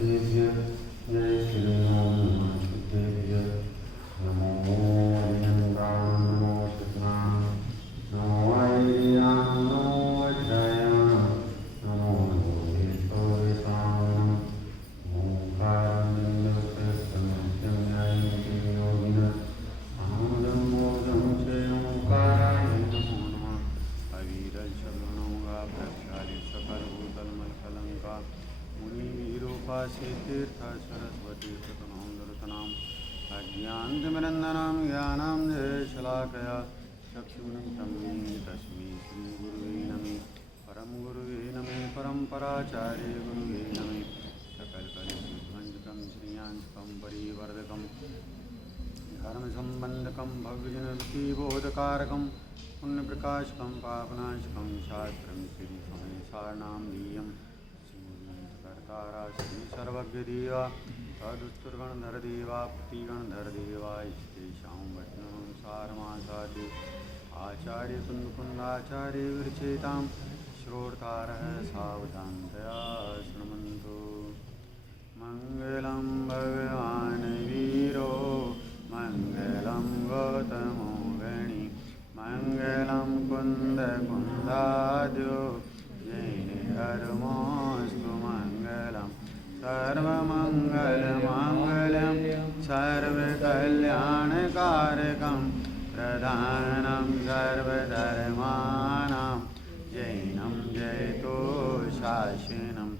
सिद्धेभ्य जय श्री राम सिद्धेभ्य नमो अरिहन्तां नमो सतनाम नमो आयर्यां नमो अध्यायां नमो योगेश्वरां तीर्थ सरस्वती कृतनां अज्ञानतिमिरन्दनं ज्ञानाञ्जनशलाकया चक्षुरुन्मिलितं तस्मै श्रीगुरुवे नमः परम गुरुवे नमः परम्पराचार्य गुरुवे नमः सकलकलिभञ्जकं श्रीयाञ्चकं परिवर्धकं धर्मसम्बन्धकं भव्यजनवृत्तिबोधकारकं पुण्यप्रकाशकं पापनाशकं शास्त्रं श्रीसमयसारणां नीयम् तारा श्री सर्वज्ञदेवा तदुत्तरगणधरदेवा प्रतिगणधरदेवा इष्टेषां वचनं सारमासाद्य आचार्य कुन्दकुन्दाचार्य विरचेतां श्रोतारः सावधानतया शृण्वन्तु मङ्गलं भगवान् वीरो मङ्गलं गौतमो गणि मङ्गलं कुन्दकुन्दाद्यो जैनधर्मोऽस्तु सर्वमङ्गलमाङ्गल्यं सर्वकल्याणकारकं प्रधानं सर्वधर्माणां जैनं जयतो शासनं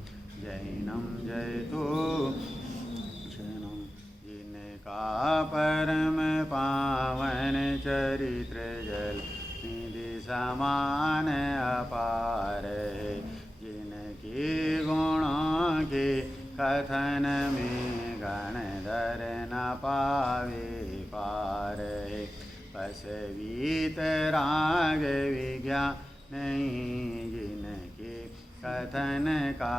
जैनं जयतो शनं जिनका परम पावन चरित्र जल निधि समान अपार है जिनके गुणों के कथन में गणधर न पावे पार बस वीतराग विज्ञान नहीं जिनके कथन का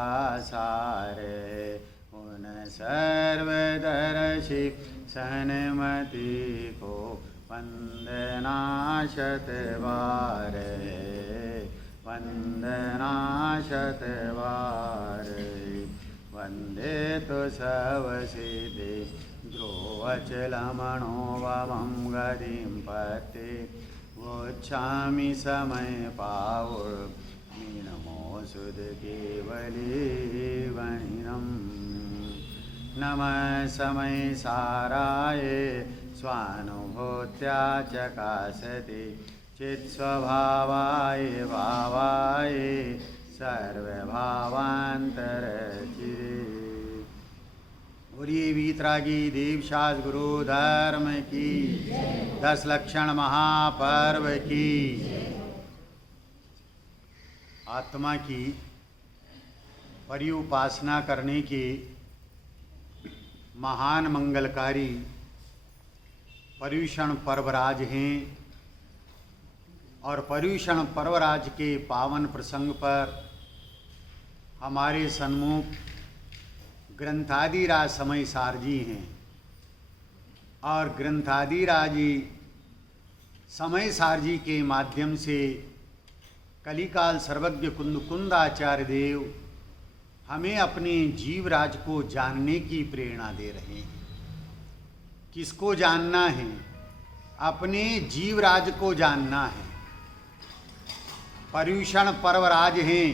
सार उन सर्वदर्शी सन्मति को वंदना शतवार वंदना शतवार वंदे तो सवसिद्धि ध्रुवचलमणो वमं गतिं पते वोच्छामि समय पावुर मीनमो सुध केवली वणिनम नमः समय साराय स्वानुभूत्या चकासति चित्स्वभावाय भावाय सर्वभावान्तरचिरे बोलिए वीतरागी देवशास गुरु धर्म की 10 लक्षण महापर्व की आत्मा की परिउपासना करने के महान मंगलकारी पर्युषण पर्वराज हैं और पर्युषण पर्वराज के पावन प्रसंग पर हमारे सन्मुख ग्रंथादिराज समय सार जी हैं और ग्रंथादिराज जी समय सार जी के माध्यम से कलिकाल सर्वज्ञ कुंदाचार्य देव हमें अपने जीवराज को जानने की प्रेरणा दे रहे हैं। किसको जानना है? अपने जीवराज को जानना है। पर्युषण पर्वराज हैं।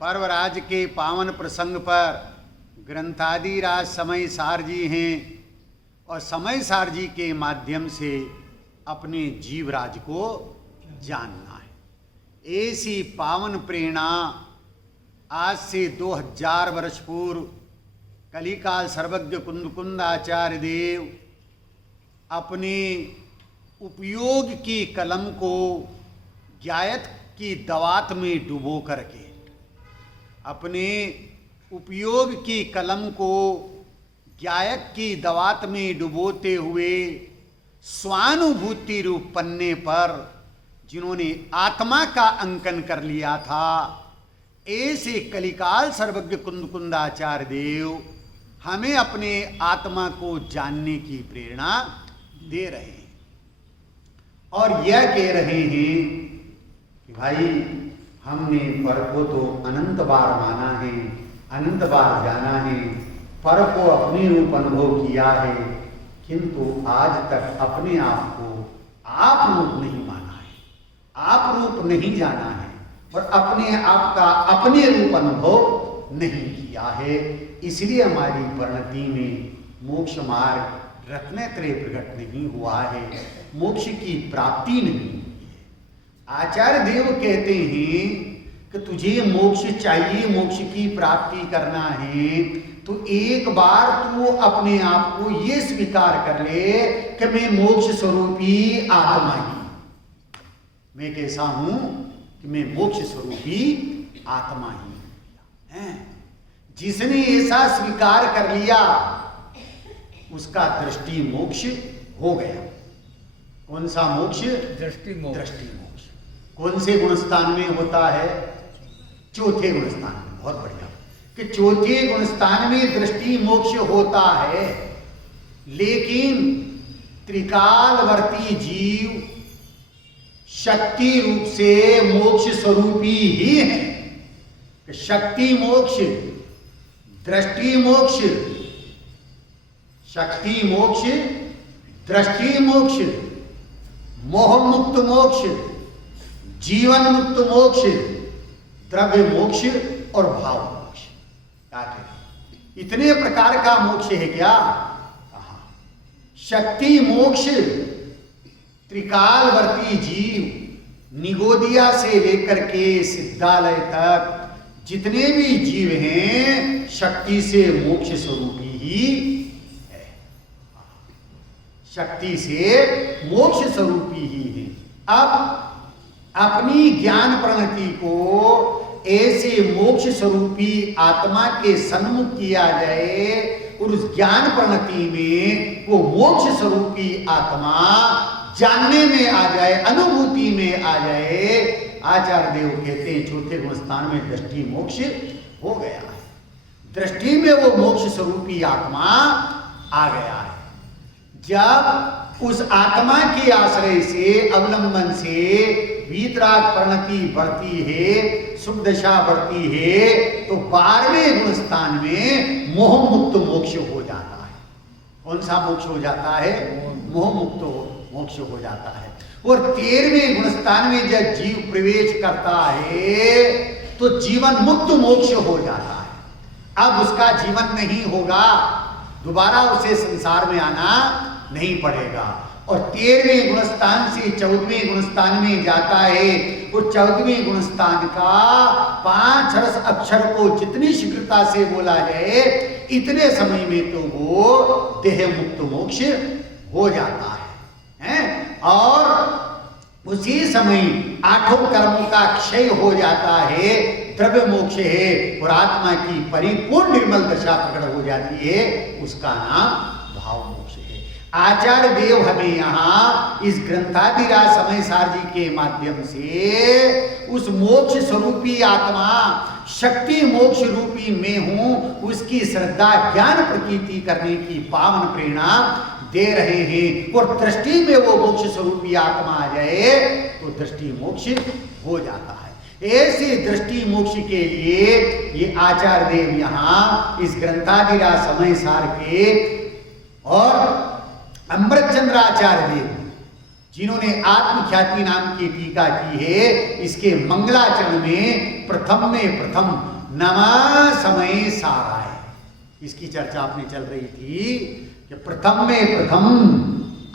पर्वराज के पावन प्रसंग पर ग्रंथादिराज समय सार जी हैं और समय सार जी के माध्यम से अपने जीवराज को जानना है। ऐसी पावन प्रेरणा आज से 2000 वर्ष पूर्व कलिकाल सर्वज्ञ कुंदाचार्य देव अपने उपयोग की कलम को ज्ञायत की दवात में डुबो करके अपने उपयोग की कलम को ज्ञायक की दवात में डुबोते हुए स्वानुभूति रूप पन्ने पर जिन्होंने आत्मा का अंकन कर लिया था, ऐसे कलिकाल सर्वज्ञ कुंदाचार्य देव हमें अपने आत्मा को जानने की प्रेरणा दे रहे हैं और यह कह रहे हैं कि भाई हमने पर को तो अनंत बार माना है अनंत बार जाना है, पर को अपनी रूप अनुभव किया है, किंतु आज तक अपने आप को आप रूप नहीं माना है, आप रूप नहीं जाना है और अपने आप का अपने रूप अनुभव नहीं किया है। इसलिए हमारी परिणति में मोक्ष मार्ग रत्नत्रय प्रकट नहीं हुआ है, मोक्ष की प्राप्ति नहीं हुई है। आचार्य देव कहते हैं कि तुझे मोक्ष चाहिए, मोक्ष की प्राप्ति करना है तो एक बार तू अपने आप को ये स्वीकार कर ले कि मैं मोक्ष स्वरूपी आत्मा ही, मैं कैसा हूं कि मैं मोक्ष स्वरूपी आत्मा ही है। जिसने ऐसा स्वीकार कर लिया उसका दृष्टि मोक्ष हो गया। कौन सा मोक्ष? दृष्टि मोक्ष। दृष्टि मोक्ष कौन से गुणस्थान में होता है? चौथे गुणस्थान में। बहुत बढ़िया कि चौथे गुणस्थान में दृष्टि मोक्ष होता है, लेकिन त्रिकालवर्ती जीव शक्ति रूप से मोक्ष स्वरूपी ही है। शक्ति मोक्ष, दृष्टि मोक्ष, शक्ति मोक्ष, दृष्टि मोक्ष, मोह मुक्त मोक्ष, जीवन मुक्त मोक्ष, द्रव्य मोक्ष और भाव मोक्ष। क्या कहते? इतने प्रकार का मोक्ष है क्या? शक्ति मोक्ष त्रिकालवर्ती जीव निगोदिया से लेकर के सिद्धालय तक जितने भी जीव हैं शक्ति से मोक्ष स्वरूपी ही है, शक्ति से मोक्ष स्वरूपी ही है। अब अपनी ज्ञान प्रणति को ऐसे मोक्ष स्वरूपी आत्मा के सन्मुख किया जाए और उस ज्ञान प्रणति में वो मोक्ष स्वरूपी आत्मा जानने में आ जाए, अनुभूति में आ जाए। आचार्य देव कहते हैं चौथे गुणस्थान में दृष्टि मोक्ष हो गया है। दृष्टि में वो मोक्ष स्वरूपी आत्मा आ गया है। जब उस आत्मा के आश्रय से, अवलंबन से वीतराग परिणति बढ़ती है, सुख दशा बढ़ती है, तो 12वें गुणस्थान में मोह मुक्त मोक्ष हो जाता है। कौन सा मोक्ष हो जाता है? मोह मुक्त मोक्ष हो जाता है। और 13वें गुणस्थान में जब जीव प्रवेश करता है तो जीवन मुक्त मोक्ष हो जाता है। अब उसका जीवन नहीं होगा, दोबारा उसे संसार में आना नहीं पड़ेगा। और 13वें गुणस्थान से 14वें गुणस्थान में जाता है। और 14वें गुणस्थान का 5 रस अक्षर को जितनी शीघ्रता से बोला जाए इतने समय में तो वो देह मुक्त मोक्ष हो जाता है। और उसी समय 8 कर्मों का क्षय हो जाता है, द्रव्य मोक्ष है और आत्मा की परिपूर्ण निर्मल दशा प्रकट हो जाती है, उसका नाम भाव मोक्ष है। आचार्य देव हमें यहाँ इस ग्रंथादिराज समय सार जी के माध्यम से उस मोक्ष स्वरूपी आत्मा शक्ति मोक्ष रूपी में हूं, उसकी श्रद्धा ज्ञान प्रतीति करने की पावन प्रेरणा दे रहे हैं। और दृष्टि में वो मोक्ष स्वरूपी आत्मा आ जाए तो दृष्टि मोक्ष हो जाता है। ऐसे दृष्टि मोक्ष के लिए ये आचार्य देव यहाँ इस ग्रंथादिराज समय सार के और अमृतचंद्राचार्य देव जिन्होंने आत्मख्याति नाम की टीका की है, इसके मंगलाचरण में प्रथम नमः समय सारा है। इसकी चर्चा आपने चल रही थी कि प्रथम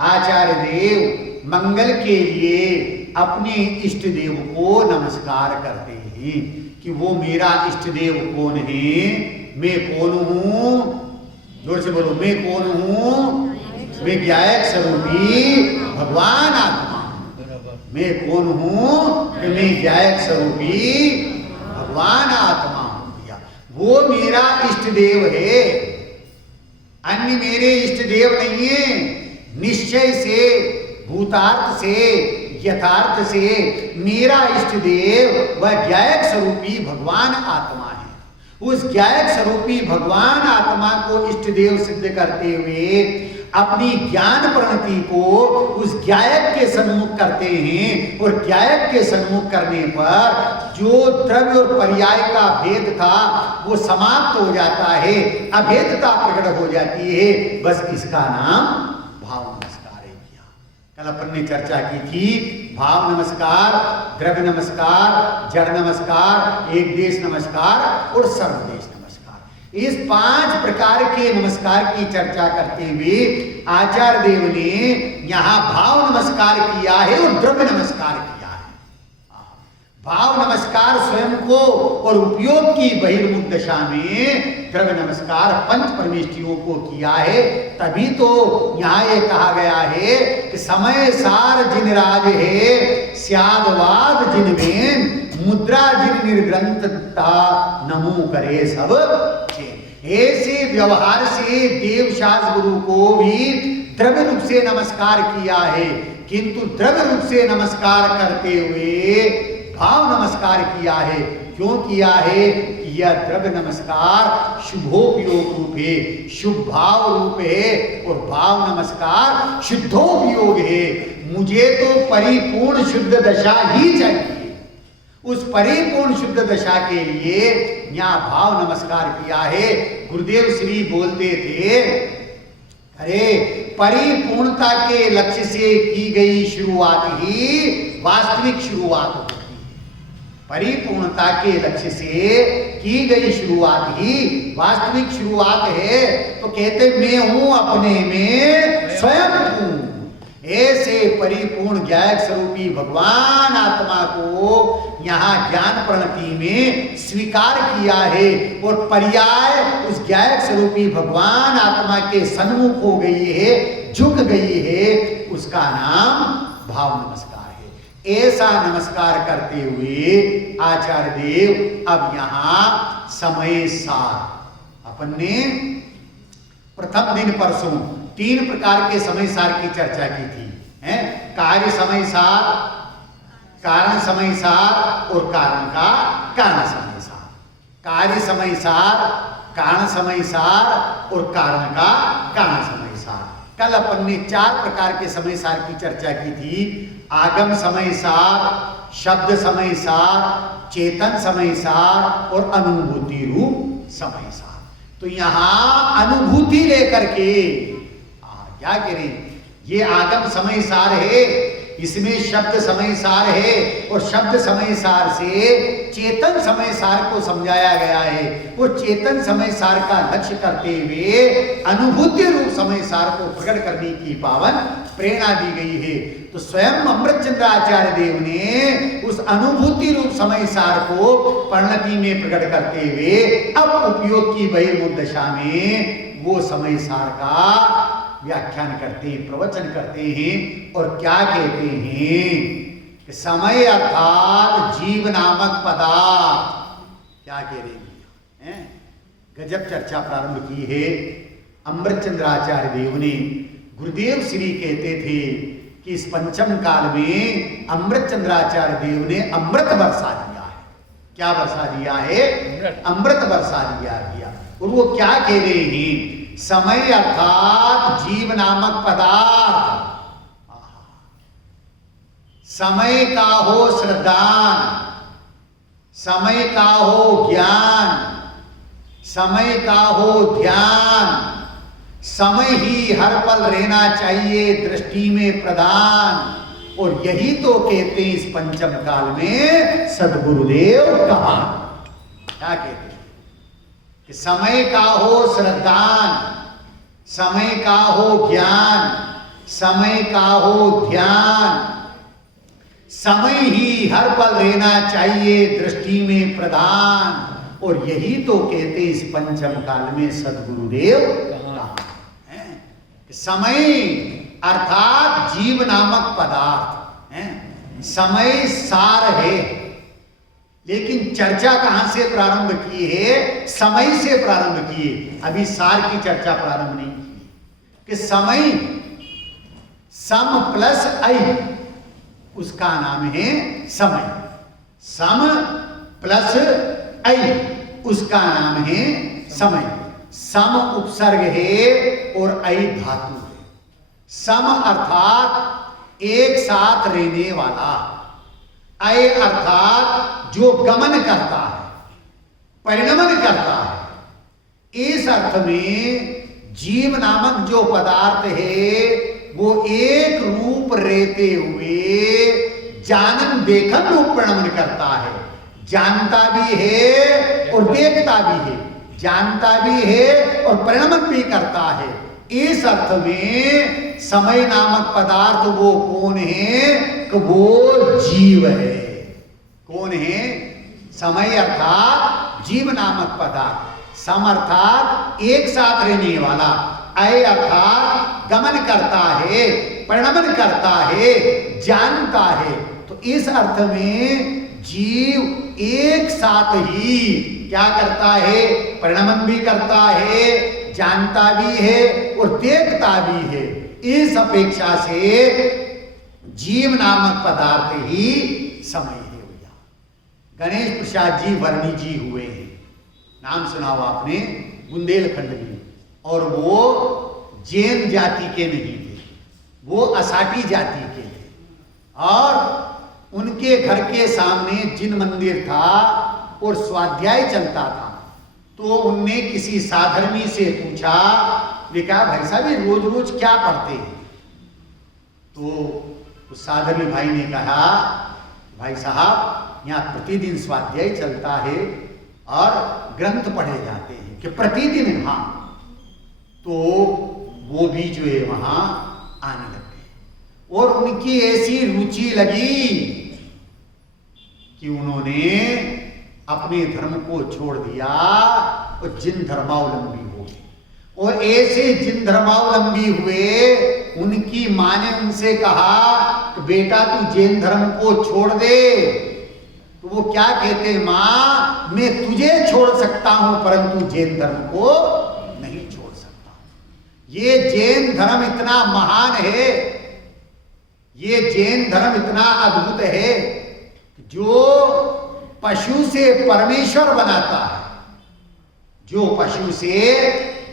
आचार्य देव मंगल के लिए अपने इष्ट देव को नमस्कार करते हैं कि वो मेरा इष्ट देव कौन है, मैं कौन हूं, जोर से बोलो, मैं कौन हूं? मैं ज्ञायक स्वरूपी भगवान आत्मा हूं। मैं कौन हूं? कि मैं ज्ञायक स्वरूपी भगवान आत्मा हूं। भैया वो मेरा इष्ट देव है, अन्य मेरे इष्ट देव नहीं है। निश्चय से, भूतार्थ से, यथार्थ से मेरा इष्ट देव वह ज्ञायक स्वरूपी भगवान आत्मा है। उस ज्ञायक स्वरूपी भगवान आत्मा को इष्ट देव सिद्ध करते हुए अपनी ज्ञान प्रणति को उस ज्ञायक के सन्मुख करते हैं और ज्ञायक के सन्मुख करने पर जो द्रव्य और पर्याय का भेद था वो समाप्त हो जाता है, अभेदता प्रकट हो जाती है। बस इसका नाम भाव नमस्कार है। कल अपन ने चर्चा की थी भाव नमस्कार, द्रव्य नमस्कार, जड़ नमस्कार, एक देश नमस्कार और सर्वदेश नमस्कार। इस 5 प्रकार के नमस्कार की चर्चा करते हुए आचार्य देव ने यहाँ भाव नमस्कार किया है और द्रव्य नमस्कार किया है। भाव नमस्कार स्वयं को और उपयोग की बहिर्मुख दशा में, द्रव्य नमस्कार पंच परमेष्ठियों को किया है। तभी तो यहाँ ये कहा गया है कि समय सार जिन राज है, स्यादवाद जिन में, मुद्रा जिन निर्ग्रंथता नमो करे सब। ऐसे व्यवहार से देवशास्त्र गुरु को भी द्रव्य रूप से नमस्कार किया है, किंतु द्रव्य रूप से नमस्कार करते हुए भाव नमस्कार किया है। क्यों किया है? यह द्रव्य नमस्कार शुभोपयोग रूप है, शुभ भाव रूप है, और भाव नमस्कार शुद्धोपयोग है। मुझे तो परिपूर्ण शुद्ध दशा ही चाहिए। उस परिपूर्ण शुद्ध दशा के लिए यहाँ भाव नमस्कार किया है। गुरुदेव श्री बोलते थे, अरे परिपूर्णता के लक्ष्य से की गई शुरुआत ही वास्तविक शुरुआत होती है। परिपूर्णता के लक्ष्य से की गई शुरुआत ही वास्तविक शुरुआत है। तो कहते मैं हूं अपने में स्वयं हूं। ऐसे परिपूर्ण ज्ञायक स्वरूपी भगवान आत्मा को यहाँ ज्ञान प्रणति में स्वीकार किया है और पर्याय उस ज्ञायक स्वरूपी भगवान आत्मा के सन्मुख हो गई है, झुक गई है। उसका नाम भाव नमस्कार है। ऐसा नमस्कार करते हुए आचार्य देव अब यहाँ समय सार, अपन ने प्रथम दिन परसों 3 प्रकार के समय सार की चर्चा की थी, हैं? कार्य समय सार, कारण समय सार और कारण का कारण समय सार। कार्य समय सार, कारण समय सार और कारण का कारण समय सार। कल अपन ने 4 प्रकार के समय सार की चर्चा की थी। आगम समय सार, शब्द समय सार, चेतन समय सार और अनुभूति रूप समय सार। तो यहाँ अनुभूति लेकर के क्या कह रहे हैं? ये आगम समय सार है, इसमें शब्द समय सार है और शब्द समय सार से चेतन समय सार को समझाया गया है। वो चेतन समय सार का लक्ष्य करते हुए अनुभूति रूप समय सार को प्रकट करने की पावन प्रेरणा दी गई है। तो स्वयं अमृतचंद्र आचार्य देव ने उस अनुभूति रूप समय सार को परिणति में प्रकट करते हुए अब उपयोग की बहिर्मुख दशा में वो समय सार का व्याख्यान करते हैं, प्रवचन करते हैं। और क्या कहते हैं कि समय अर्थात जीव नामक पदार्थ। क्या कह रहे हैं? गजब चर्चा प्रारंभ की है अमृतचंद्र आचार्य देव ने। गुरुदेव श्री कहते थे कि इस पंचम काल में अमृतचंद्र आचार्य देव ने अमृत वर्षा दिया है। क्या वर्षा दिया है? अमृत वर्षा दिया। और वो क्या कह रहे हैं? समय अर्थात जीव नामक पदार्थ, समय का हो श्रद्धान, समय का हो ज्ञान, समय का हो ध्यान, समय ही हर पल रहना चाहिए दृष्टि में प्रधान। और यही तो कहते हैं इस पंचम काल में सद्गुरुदेव कहा। क्या कहते हैं? कि समय का हो श्रद्धान, समय का हो ज्ञान, समय का हो ध्यान, समय ही हर पल रहना चाहिए दृष्टि में प्रधान। और यही तो कहते इस पंचम काल में सद्गुरुदेव कहा। समय अर्थात जीव नामक पदार्थ है, समय सार है। लेकिन चर्चा कहां से प्रारंभ की है? समय से प्रारंभ की है। अभी सार की चर्चा प्रारंभ नहीं की कि समय सम प्लस आई, उसका नाम है समय। सम प्लस आई, उसका नाम है समय। सम उपसर्ग है और आई धातु है। सम अर्थात एक साथ रहने वाला, अय अर्थात जो गमन करता है, परिणमन करता है। इस अर्थ में जीव नामक जो पदार्थ है वो एक रूप रहते हुए जानन देखन रूप परिणमन करता है। जानता भी है और देखता भी है, जानता भी है और परिणमन भी करता है। इस अर्थ में समय नामक पदार्थ वो कौन है? कि वो जीव है। कौन है? समय अर्थात जीव नामक पदार्थ, सम अर्थात एक साथ रहने वाला, अय अर्थात गमन करता है, परिणमन करता है, जानता है। तो इस अर्थ में जीव एक साथ ही क्या करता है? परिणमन भी करता है, जानता भी है और देखता भी है। इस अपेक्षा से जीव नामक पदार्थ ही समय है। भैया गणेश प्रसाद जी वर्णी जी हुए हैं, नाम सुना हो आपने, बुंदेलखंड में, और वो जैन जाति के नहीं थे, वो असाटी जाति के थे। और उनके घर के सामने जिन मंदिर था और स्वाध्याय चलता था, तो उनने किसी साधर्मी से पूछा, वे कहा भाई साहब ये रोज रोज क्या पढ़ते हैं? तो उस साधर्मी भाई ने कहा, भाई साहब यहाँ प्रतिदिन स्वाध्याय चलता है और ग्रंथ पढ़े जाते हैं कि प्रतिदिन। हाँ, तो वो भी जो है वहां आने लगे और उनकी ऐसी रुचि लगी कि उन्होंने अपने धर्म को छोड़ दिया और जिन धर्मावलंबी हो गए। और ऐसे जिन धर्मावलंबी हुए, उनकी माँ ने उनसे कहा कि बेटा तू जैन धर्म को छोड़ दे। तो वो क्या कहते हैं, माँ मैं तुझे छोड़ सकता हूं परंतु जैन धर्म को नहीं छोड़ सकता। ये जैन धर्म इतना महान है, ये जैन धर्म इतना अद्भुत है, जो पशु से परमेश्वर बनाता है, जो पशु से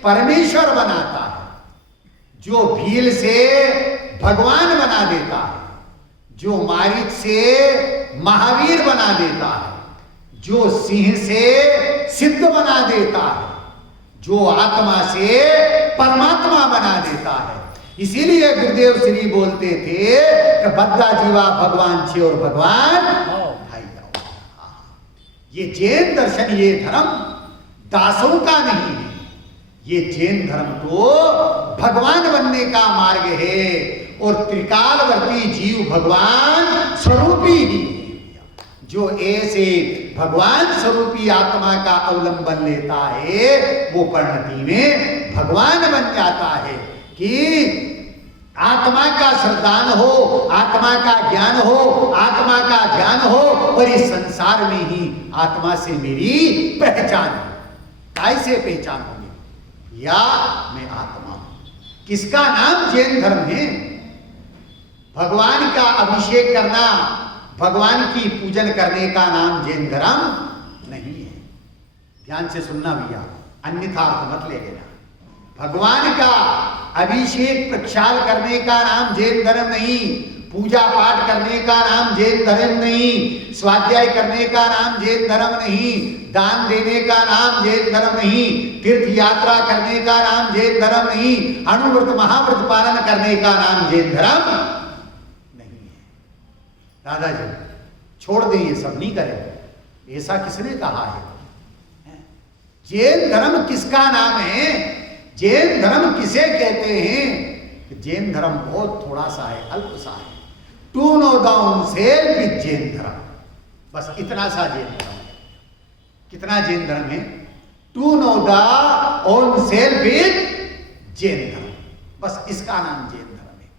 परमेश्वर बनाता है, जो भील से भगवान बना देता है, जो मारीच से महावीर बना देता है, जो सिंह से सिद्ध बना देता है, जो आत्मा से परमात्मा बना देता है। इसीलिए गुरुदेव श्री बोलते थे कि बद्धा जीवा भगवान छे और भगवान भाई जाओ। ये जैन दर्शन, ये धर्म दासों का नहीं है, ये जैन धर्म तो भगवान बनने का मार्ग है और त्रिकालवर्ती जीव भगवान स्वरूपी ही। जो ऐसे भगवान स्वरूपी आत्मा का अवलंबन लेता है वो परिणति में भगवान बन जाता है। कि आत्मा का श्रद्धान हो, आत्मा का ज्ञान हो, आत्मा का ध्यान हो और इस संसार में ही आत्मा से मेरी पहचान हो। कैसे पहचान होगी? या मैं आत्मा हूं। किसका नाम जैन धर्म है? भगवान का अभिषेक करना, भगवान की पूजन करने का नाम जैन धर्म नहीं है। ध्यान से सुनना भैया, अन्यथा अर्थ मत ले लेना। भगवान का अभिषेक प्रक्षाल करने का नाम जैन धर्म नहीं, पूजा पाठ करने का नाम जैन धर्म नहीं, स्वाध्याय करने का नाम जैन धर्म नहीं, दान देने का नाम जैन धर्म नहीं, तीर्थ यात्रा करने का नाम जैन धर्म नहीं, अनुव्रत महाव्रत पालन करने का नाम जैन धर्म नहीं है। दादाजी छोड़ दें, ये सब नहीं करें, ऐसा किसने कहा है? जैन धर्म किसका नाम है? जैन धर्म किसे कहते हैं? जैन धर्म बहुत थोड़ा सा है, अल्प सा है। To know down self is Jain dharma, बस इतना सा जैन धर्म है। कितना जैन धर्म है? To know the own self is Jain dharma, बस इसका नाम जैन धर्म है।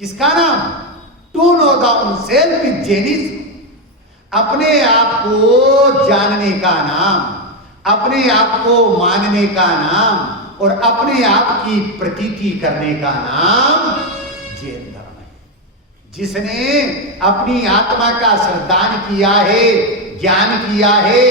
किसका नाम? To know the own self is Jainism. अपने आप को जानने का नाम, अपने आप को मानने का नाम और अपने आप की प्रतीति करने का नाम जैन धर्म है। जिसने अपनी आत्मा का श्रद्धान किया है, ज्ञान किया है,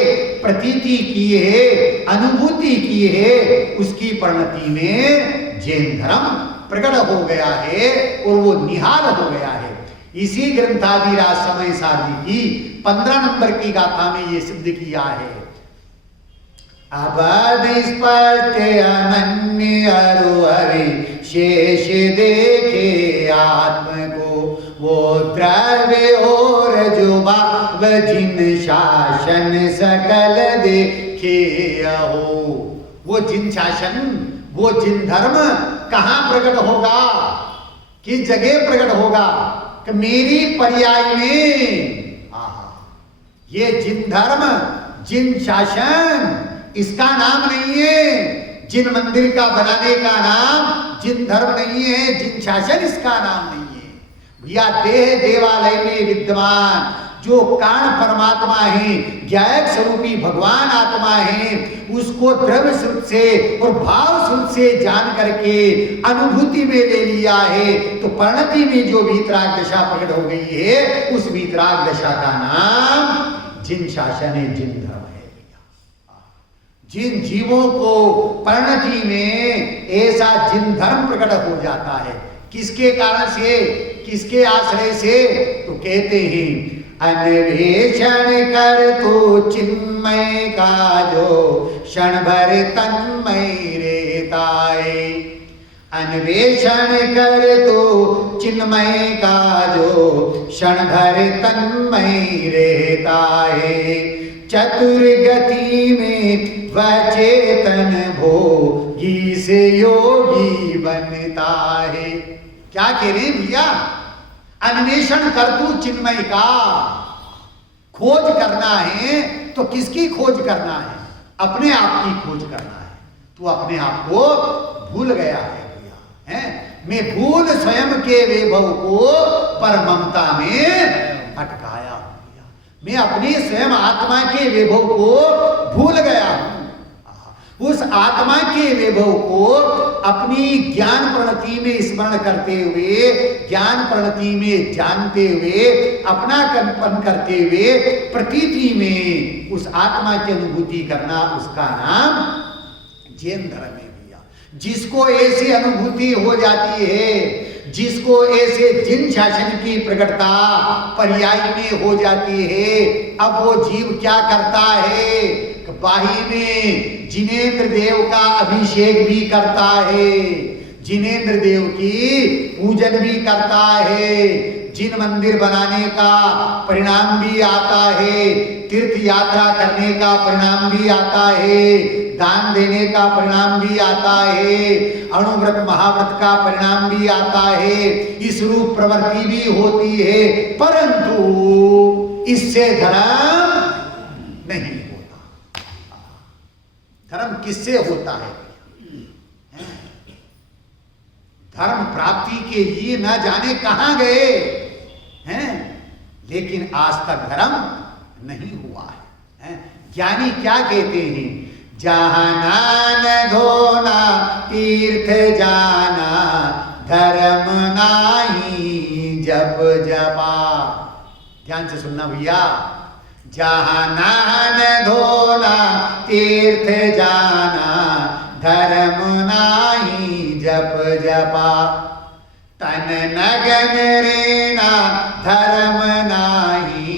प्रतीति की है, अनुभूति की है, उसकी परिणति में जैन धर्म प्रकट हो गया है और वो निहाल हो गया है। इसी ग्रंथादिराज समय सारजी की 15 नंबर की गाथा में ये सिद्ध किया है। अबाध स्पष्ट अनन्य अरु शेष देखे आत्म को, वो द्रव्य और जो भाव जिन शासन सकल देखे हो। वो जिन शासन, वो जिन धर्म कहां प्रकट होगा, किस जगह प्रकट होगा? कि मेरी पर्याय में। ये जिन धर्म, जिन शासन, इसका नाम नहीं है। जिन मंदिर का बनाने का नाम जिन धर्म नहीं है, जिन शासन इसका नाम नहीं है भैया। देह देवालय में विद्यमान जो कारण परमात्मा है, ज्ञायक स्वरूपी भगवान आत्मा है, उसको द्रव्य स्वरूप से और भाव स्वरूप से जान करके अनुभूति में ले लिया है। तो परिणति में जो वीतराग दशा प्रकट हो गई है, उस वीतराग दशा का नाम जिन शासन है, जिन धर्म है। जिन जीवों को परिणति में ऐसा जिन धर्म प्रकट हो जाता है, किसके कारण से, किसके आश्रय से? तो कहते हैं अन्वेषण कर तो चिन्मय का जो क्षण भर तन्मय रहताए। अन्वेषण कर तो चिन्मय का जो क्षण भर तन्मय रहता है। चतुर गति में वह चेतन भोगी से योगी बनता है। क्या कह रहे भैया? अन्वेषण कर तू चिन्मय का, खोज करना है तो किसकी खोज करना है? अपने आप की खोज करना है। तू अपने आप को भूल गया है भैया, हैं? मैं भूल स्वयं के वैभव को पर ममता में अटकाया भैया। मैं अपनी स्वयं आत्मा के वैभव को भूल गया हूं। उस आत्मा के वैभव को अपनी ज्ञान प्रणति में स्मरण करते हुए, ज्ञान प्रणति में जानते हुए, अपना कंपन करते हुए प्रतीति में उस आत्मा की अनुभूति करना, उसका नाम जैन धर्म है भैया। जिसको ऐसी अनुभूति हो जाती है, जिसको ऐसे जिन शासन की प्रकटता पर्याय में हो जाती है, अब वो जीव क्या करता है? बाही में जिनेंद्र देव का अभिषेक भी करता है, जिनेंद्र देव की पूजन भी करता है, जिन मंदिर बनाने का परिणाम भी आता है, तीर्थ यात्रा करने का परिणाम भी आता है, दान देने का परिणाम भी आता है, अणुव्रत महाव्रत का परिणाम भी आता है, इस रूप प्रवृत्ति भी होती है, परंतु इससे धर्म नहीं। धर्म किससे होता है? धर्म प्राप्ति के लिए न जाने कहां गए हैं, लेकिन आज तक धर्म नहीं हुआ है। ज्ञानी क्या कहते हैं? जहां नान धोना तीर्थ जाना, धर्म नाही जप जपा। ध्यान से सुनना भैया। जहां नान धोना तीर्थ जाना, धर्म नाही जप जपा। तन नगन रेना धर्म नाही,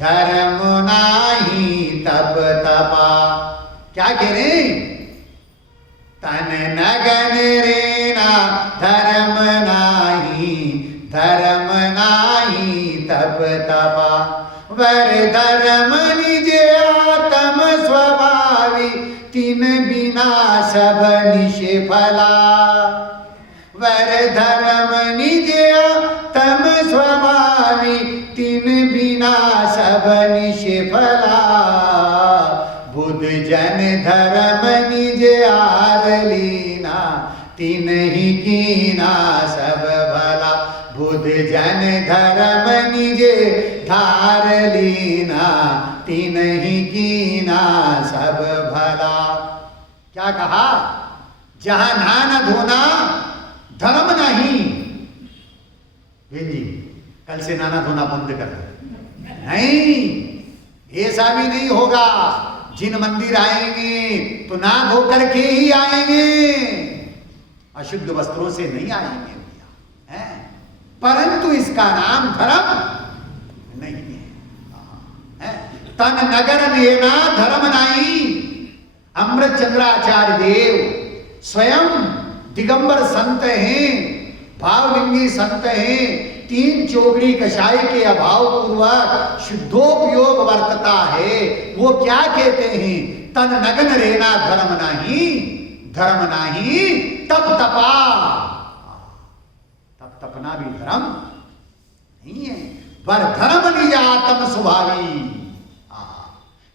धर्म नाही तप तपा। क्या कह रहे? तन नगन रेना धर्म नाही, धर्म नाही तप तपा। वर धर्म निज आत्म स्वभावी, तिन बिना सब निष्फला। वर धर्म निज आत्म स्वभावी, तिन बिना सब निष्फला। बुद्ध जन धर्म निज आर लीना, तिन ही कीना सब भला। बुद्ध जन धर्म निज धार लीना, तीन ही कीना सब भला। क्या कहा? जहां नहाना धोना धर्म नहीं। जी कल से नहाना धोना बंद कर दो। नहीं, ऐसा भी नहीं होगा। जिन मंदिर आएंगे तो ना धो करके ही आएंगे। अशुद्ध वस्त्रों से नहीं आएंगे भैया, है? परंतु इसका नाम धर्म नहीं है। तन नगर नेना धर्म नहीं। अमृत चंद्राचार्य देव स्वयं दिगंबर संत हैं, भावलिंगी संत हैं, 3 चोगड़ी कषाय के अभाव पूर्वक शुद्धोपयोग वर्तता है। वो क्या कहते हैं? तन नगन रेना धर्म नहीं, धर्म नहीं तप तपा। तप तपना भी धर्म नहीं है, पर धर्म निज आत्म स्वभावी।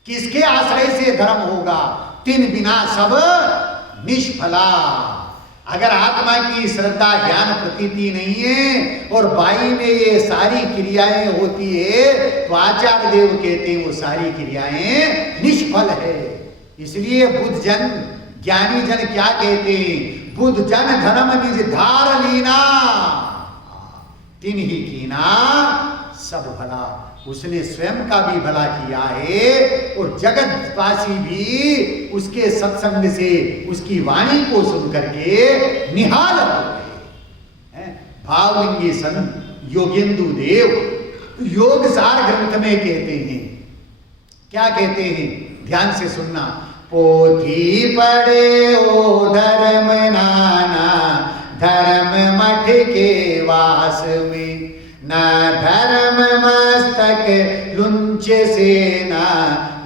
किसके आश्रय से धर्म होगा? तिन बिना सब निष्फला। अगर आत्मा की श्रद्धा ज्ञान प्रतीति नहीं है और बाई में ये सारी क्रियाएं होती है, तो आचार्य देव कहते हैं वो सारी क्रियाएं निष्फल है। इसलिए बुद्ध जन, ज्ञानी जन क्या कहते हैं? बुद्ध जन धर्म निज धार लीना, तिन ही कीना सब भला। उसने स्वयं का भी भला किया है और जगतवासी भी उसके सत्संग से, उसकी वाणी को सुन करके निहाल हो गए। भावलिंगी संत योगेंदु देव योग सार ग्रंथ में कहते हैं, क्या कहते हैं? ध्यान से सुनना। पोथी पढ़े ओ धर्म नाना, धर्म मठ के वास में, न धर्म मस्तक लुंच से, न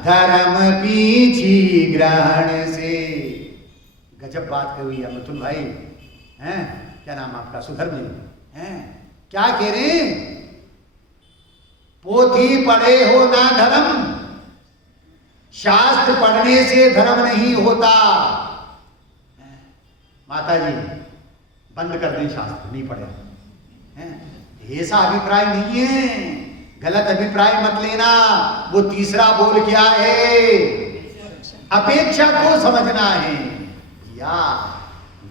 धर्म पीछी ग्रहण से। गजब बात कही है मिथुन भाई, हैं? क्या नाम आपका? सुधर नहीं हैं? क्या कह रहे हैं? पोथी पढ़े हो ना धर्म, शास्त्र पढ़ने से धर्म नहीं होता। माता जी बंद कर दें, शास्त्र नहीं पढ़े हैं? ऐसा अभिप्राय नहीं है, गलत अभिप्राय मत लेना। वो तीसरा बोल क्या है? अपेक्षा को समझना है या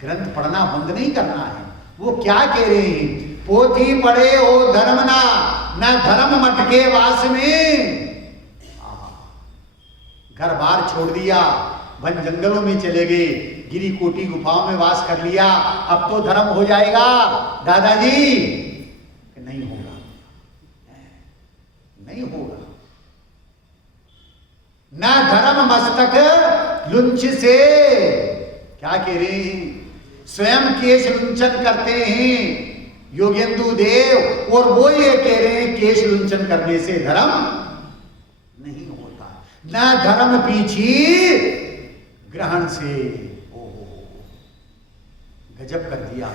ग्रंथ पढ़ना बंद नहीं करना है। वो क्या कह रहे हैं? पोथी पढ़े हो धर्म ना धर्म मठ के वास में। घर बार छोड़ दिया, वन जंगलों में चले गए, गिरी कोटी गुफाओं में वास कर लिया, अब तो धर्म हो जाएगा दादाजी? नहीं होगा, नहीं होगा। ना धर्म मस्तक लुंच से। क्या कह रहे हैं? स्वयं केश लुंचन करते हैं योगेंदु देव, और वो ये कह रहे हैं केश लुंचन करने से धर्म नहीं होता। ना धर्म पीछी ग्रहण से। गजब कर दिया।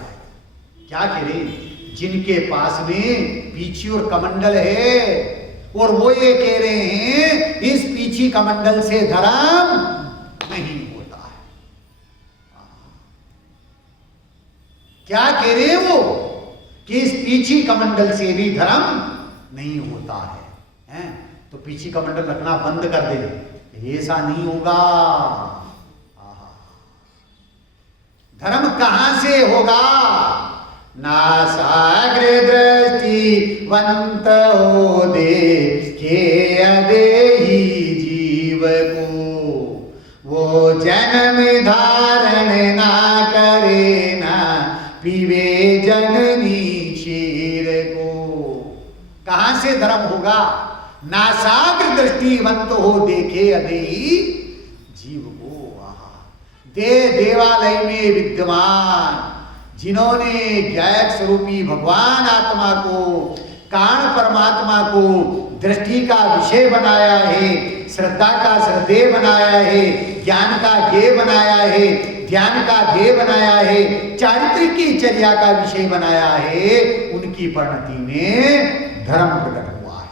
क्या कह रहे हैं? जिनके पास में पीछी और कमंडल है, और वो ये कह रहे हैं इस पीछी कमंडल से धर्म नहीं होता है। क्या कह रहे हैं वो? कि इस पीछी कमंडल से भी धर्म नहीं होता है? तो पीछी कमंडल रखना बंद कर दे, ऐसा नहीं होगा। धर्म कहां से होगा? नासाग्र दृष्टि वंत हो देखे अदेही जीव को, वो जन्म धारण ना करे, ना पीवे जननी क्षीर को। कहां से धर्म होगा? नासाग्र दृष्टिवंत हो देखे अदेही जीव को। दे देवालय में विद्यमान जिन्होंने ज्ञायक स्वरूपी भगवान आत्मा को, काण परमात्मा को दृष्टि का विषय बनाया है, श्रद्धा का श्रद्धेय बनाया है, ज्ञान का ज्ञेय बनाया है, ध्यान का ध्येय बनाया है, चारित्रिक की चर्या का विषय बनाया है, उनकी परिणति में धर्म प्रकट हुआ है।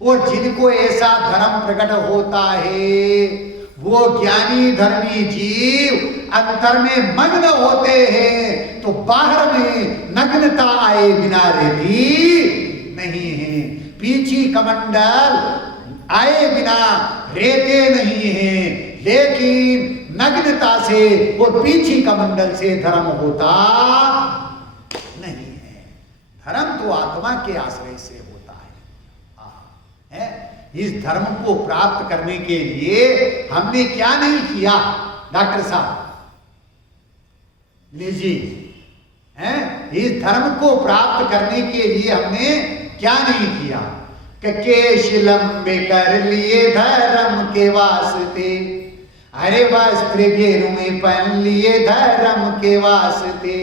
और जिनको ऐसा धर्म प्रकट होता है वो ज्ञानी धर्मी जीव अंतर में मग्न होते हैं, तो बाहर में नग्नता आए बिना रहती नहीं है। पीछी कमंडल आए बिना रहते नहीं है, लेकिन नग्नता से और पीछी कमंडल से धर्म होता नहीं है। धर्म तो आत्मा के आश्रय से होता है। इस धर्म को प्राप्त करने के लिए हमने क्या नहीं किया डॉक्टर साहब? जी हैं? इस धर्म को प्राप्त करने के लिए हमने क्या नहीं किया कि केश लंबे कर लिए धर्म के वास्ते, अरे वस्त्र गेरुए पहन लिए धर्म के वास्ते,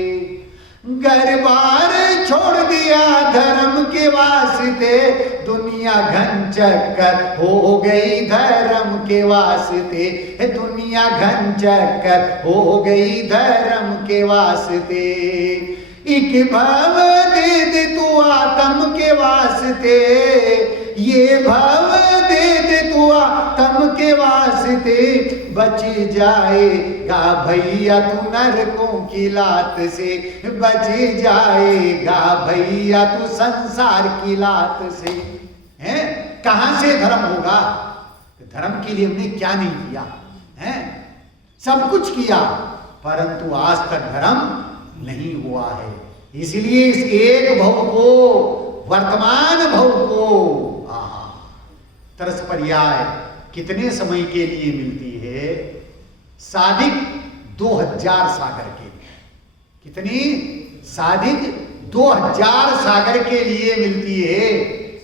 घर बार छोड़ दिया धर्म के वास्ते, दुनिया घन चक्कर हो गई धर्म के वास्ते, दुनिया घन चक्कर हो गई धर्म के वास्ते, एक भव दे दे तू आत्म के वास्ते, ये भव दे दे तू आत्म के वास्ते, बच जाएगा भैया तू नरकों की लात से, बच जाएगा भैया तू संसार की लात से। हैं? कहां से धर्म होगा? धर्म के लिए हमने क्या नहीं किया है? सब कुछ किया, परंतु आज तक धर्म नहीं हुआ है। इसलिए इस एक भव को, वर्तमान भव को तरस पर्याय कितने समय के लिए मिलती है? साधिक 2000 सागर के लिए। कितनी? साधिक 2000 सागर के लिए मिलती है,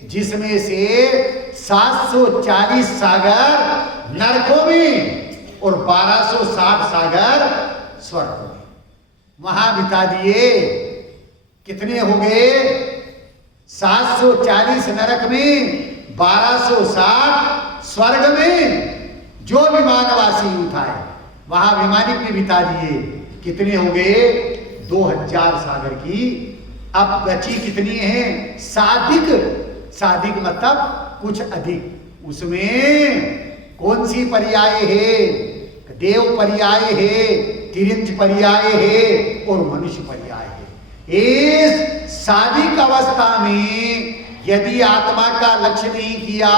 जिसमें से 740 सागर नरकों में और 1260 सागर स्वर्ग में। वहां बिता दिए। कितने हो गए? 740 नरक में, 1260 स्वर्ग में। जो विमानवासी उठाए वहां विमानिक में बिता दिए। कितने हो गए? 2000 सागर की। अब बची कितनी है? साधिक। साधिक मतलब कुछ अधिक। उसमें कौन सी पर्याय है? देव पर्याय है, तिरिंच पर्याय है और मनुष्य पर्याय है। इस साधिक अवस्था में यदि आत्मा का लक्ष्य नहीं किया,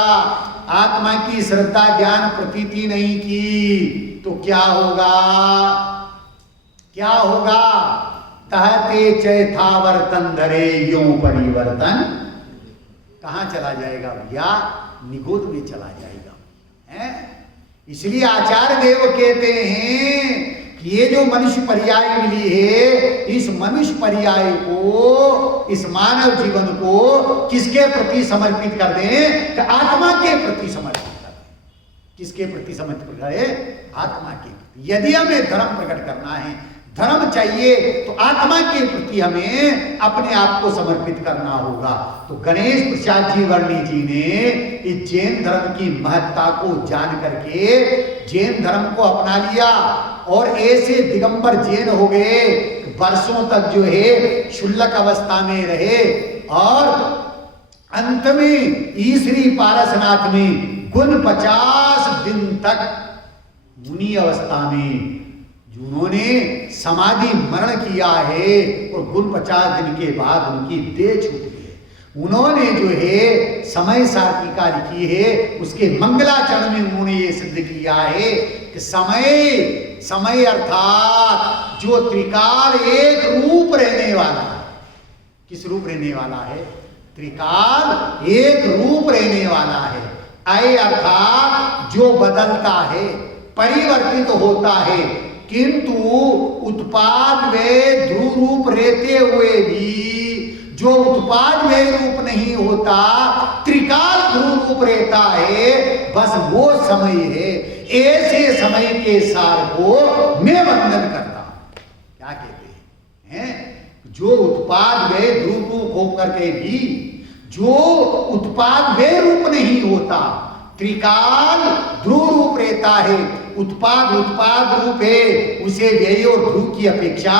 आत्मा की श्रद्धा ज्ञान प्रतीति नहीं की, तो क्या होगा? क्या होगा? तहते चैथावर्तन धरे यो परिवर्तन। कहां चला जाएगा भैया? निगोद में चला जाएगा। है? इसलिए आचार्य देव कहते हैं कि ये जो मनुष्य पर्याय मिली है, इस मनुष्य पर्याय को, इस मानव जीवन को किसके प्रति समर्पित कर दें? कि आत्मा के प्रति समर्पित कर दें। किसके प्रति समर्पित करें? आत्मा के प्रति। यदि हमें धर्म प्रकट करना है, धर्म चाहिए, तो आत्मा के प्रति हमें अपने आप को समर्पित करना होगा। तो गणेश प्रसाद जी वर्णी जी ने इस जैन धर्म की महत्ता को जान करके जैन धर्म को अपना लिया और ऐसे दिगंबर जैन हो गए, वर्षों तक जो है क्षुल्लक अवस्था में रहे और अंत में ईश्वरी पारसनाथ में गुण 50 दिन तक मुनि अवस्था में जिन्होंने समाधि मरण किया है और गुण 50 दिन के बाद उनकी देह छूट गई। उन्होंने जो है समय सारिका लिखी है, उसके मंगलाचरण में उन्होंने ये सिद्ध किया है कि समय अर्थात जो त्रिकाल एक रूप रहने वाला है। किस रूप रहने वाला है? त्रिकाल एक रूप रहने वाला है। अय अर्थात जो बदलता है, परिवर्तित होता है, किंतु उत्पाद वे ध्रुव रूप रहते हुए भी जो उत्पाद वे रूप नहीं होता, त्रिकाल ध्रुव रूप रहता है, बस वो समय है। ऐसे समय के सार को मैं वंदन करता हूं। क्या कहते हैं? जो उत्पाद वे ध्रुव रूप होकर के भी जो उत्पाद वे रूप नहीं होता, त्रिकाल ध्रुव रूप रहता है। उत्पाद रूप है, उसे व्यय और ध्रुव की अपेक्षा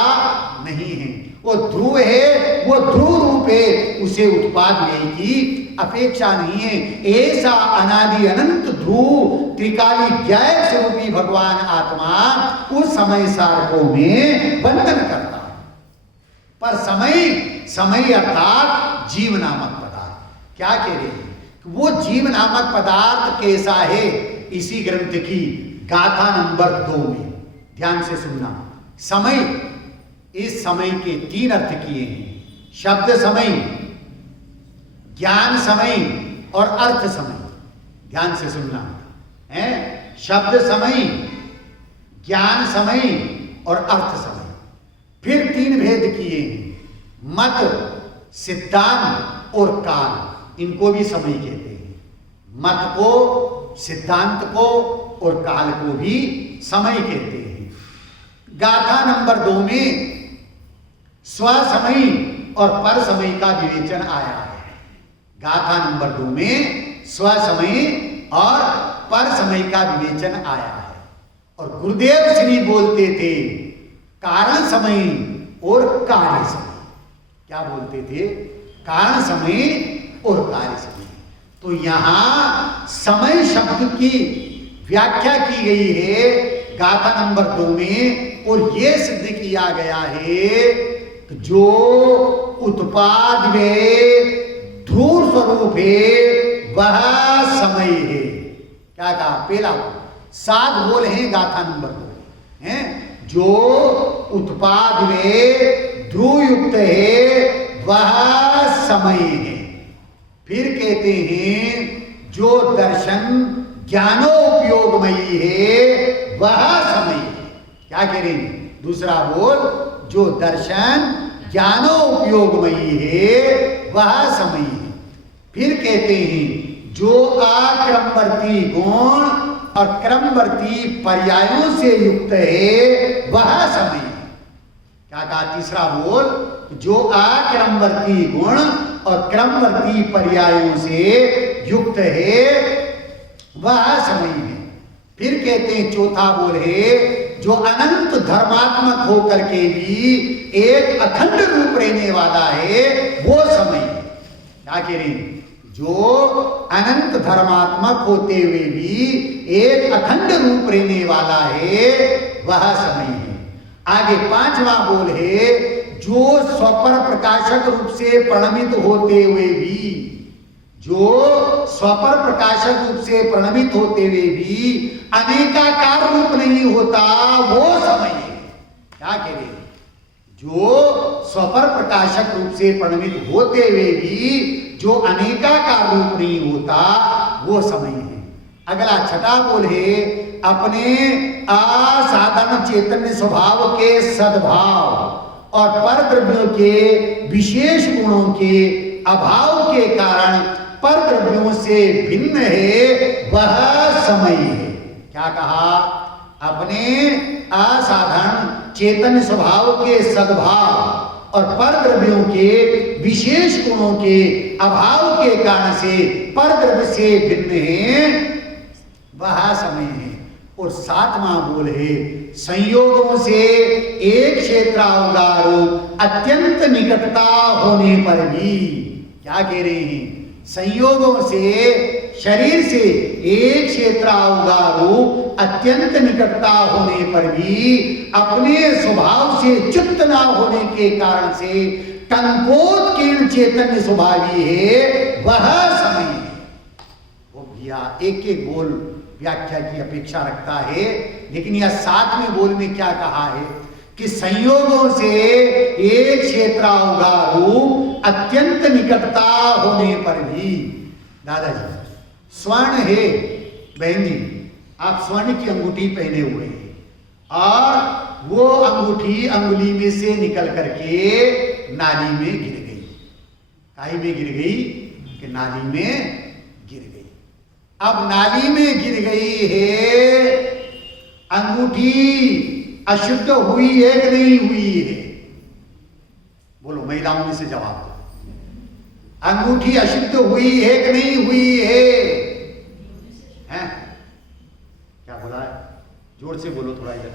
नहीं है। वो ध्रुव है, वो ध्रुव रूप है, उसे उत्पाद व्यय की अपेक्षा नहीं है। ऐसा अनादि अनंत ध्रुव त्रिकाली ज्ञाय स्वरूपी भगवान आत्मा उस समय सार को में बंधन करता है। पर समय अर्थात जीव नामक पदार्थ। क्या कह रहे हैं? वो जीव नामक पदार्थ कैसा है? इसी ग्रंथ की गाथा नंबर 2 में ध्यान से सुनना। समय, इस समय के 3 अर्थ किए हैं। शब्द समय, ज्ञान समय और अर्थ समय। ध्यान से सुनना है। शब्द समय, ज्ञान समय और अर्थ समय। फिर 3 भेद किए हैं, मत, सिद्धांत और काल, इनको भी समय कहते हैं। मत को, सिद्धांत को और काल को भी समय कहते हैं। गाथा नंबर 2 में स्वसमयी और पर समय का विवेचन आया है। गाथा नंबर 2 में स्वसमयी और पर समय का विवेचन आया है। और गुरुदेव श्री बोलते थे कारण समय और कार्य समय। क्या बोलते थे? कारण समय और कार्य समय। तो यहां समय शब्द की व्याख्या की गई है गाथा नंबर 2 में, और यह सिद्ध किया गया है कि जो उत्पाद में ध्रुव स्वरूप है वह समय है। क्या कहा? पहला 7 बोल हैं गाथा नंबर 2 हैं। जो उत्पाद में ध्रुव युक्त है वह समय है। फिर कहते हैं जो दर्शन ज्ञानोपयोगमयी है वह समय है। क्या कह रहे हैं? दूसरा बोल, जो दर्शन ज्ञानोपयोगमयी है वह समय है। फिर कहते हैं जो अक्रमवर्ती गुण और क्रमवर्ती पर्यायों से युक्त है वह समय है। क्या कहा? तीसरा बोल, जो अक्रमवर्ती गुण और क्रमवर्ती पर्यायों से युक्त है वह समय है। फिर कहते हैं चौथा बोल है जो अनंत धर्मात्मक होकर के भी एक अखंड रूप रहने वाला है वो समय है। क्या कह रहे हैं? जो अनंत धर्मात्मक होते हुए भी एक अखंड रूप रहने वाला है वह समय है। आगे 5वां बोल है जो स्वपर प्रकाशक रूप से परिणमित होते हुए भी, जो स्वपर प्रकाशक रूप से परिणमित होते हुए भी अनेकाकार रूप नहीं होता वो समय है। क्या कह रहे? जो स्वपर प्रकाशक रूप से परिणमित होते हुए भी जो अनेकाकार रूप नहीं होता वो समय है। अगला 6वां बोल है अपने असाधारण चैतन्य स्वभाव के सद्भाव और पर द्रव्यों के विशेष गुणों के अभाव के कारण पर द्रव्यों से भिन्न है वह समय है। क्या कहा? अपने असाधारण चैतन्य स्वभाव के सद्भाव और पर द्रव्यों के विशेष गुणों के अभाव के कारण से पर द्रव्य से भिन्न है वह समय है। और 7वां बोल है संयोगों से एक क्षेत्रावगारो अत्यंत निकटता होने पर भी। क्या कह रहे हैं? संयोगों से शरीर से एक क्षेत्रावगारो अत्यंत निकटता होने पर भी अपने स्वभाव से च्युत न होने के कारण से टंकोत्कीर्ण चैतन्य स्वभावी है वह समय है। वो भैया एक एक बोल व्याख्या की अपेक्षा रखता है, लेकिन यह 7वें बोल में क्या कहा है कि संयोगों से एक क्षेत्रावगारो अत्यंत निकटता होने पर भी। दादाजी स्वर्ण है, बहन जी आप स्वर्ण की अंगूठी पहने हुए हैं और वो अंगूठी अंगुली में से निकल करके नाली में गिर गई। काई में गिर गई? कि नाली में गिर गई। अब नाली में गिर गई है, अंगूठी अशुद्ध हुई है कि नहीं हुई है? बोलो महिलाओं में से जवाब दो। अंगूठी अशुद्ध हुई है कि नहीं हुई है? हैं? क्या बोला है? जोर से बोलो थोड़ा इधर।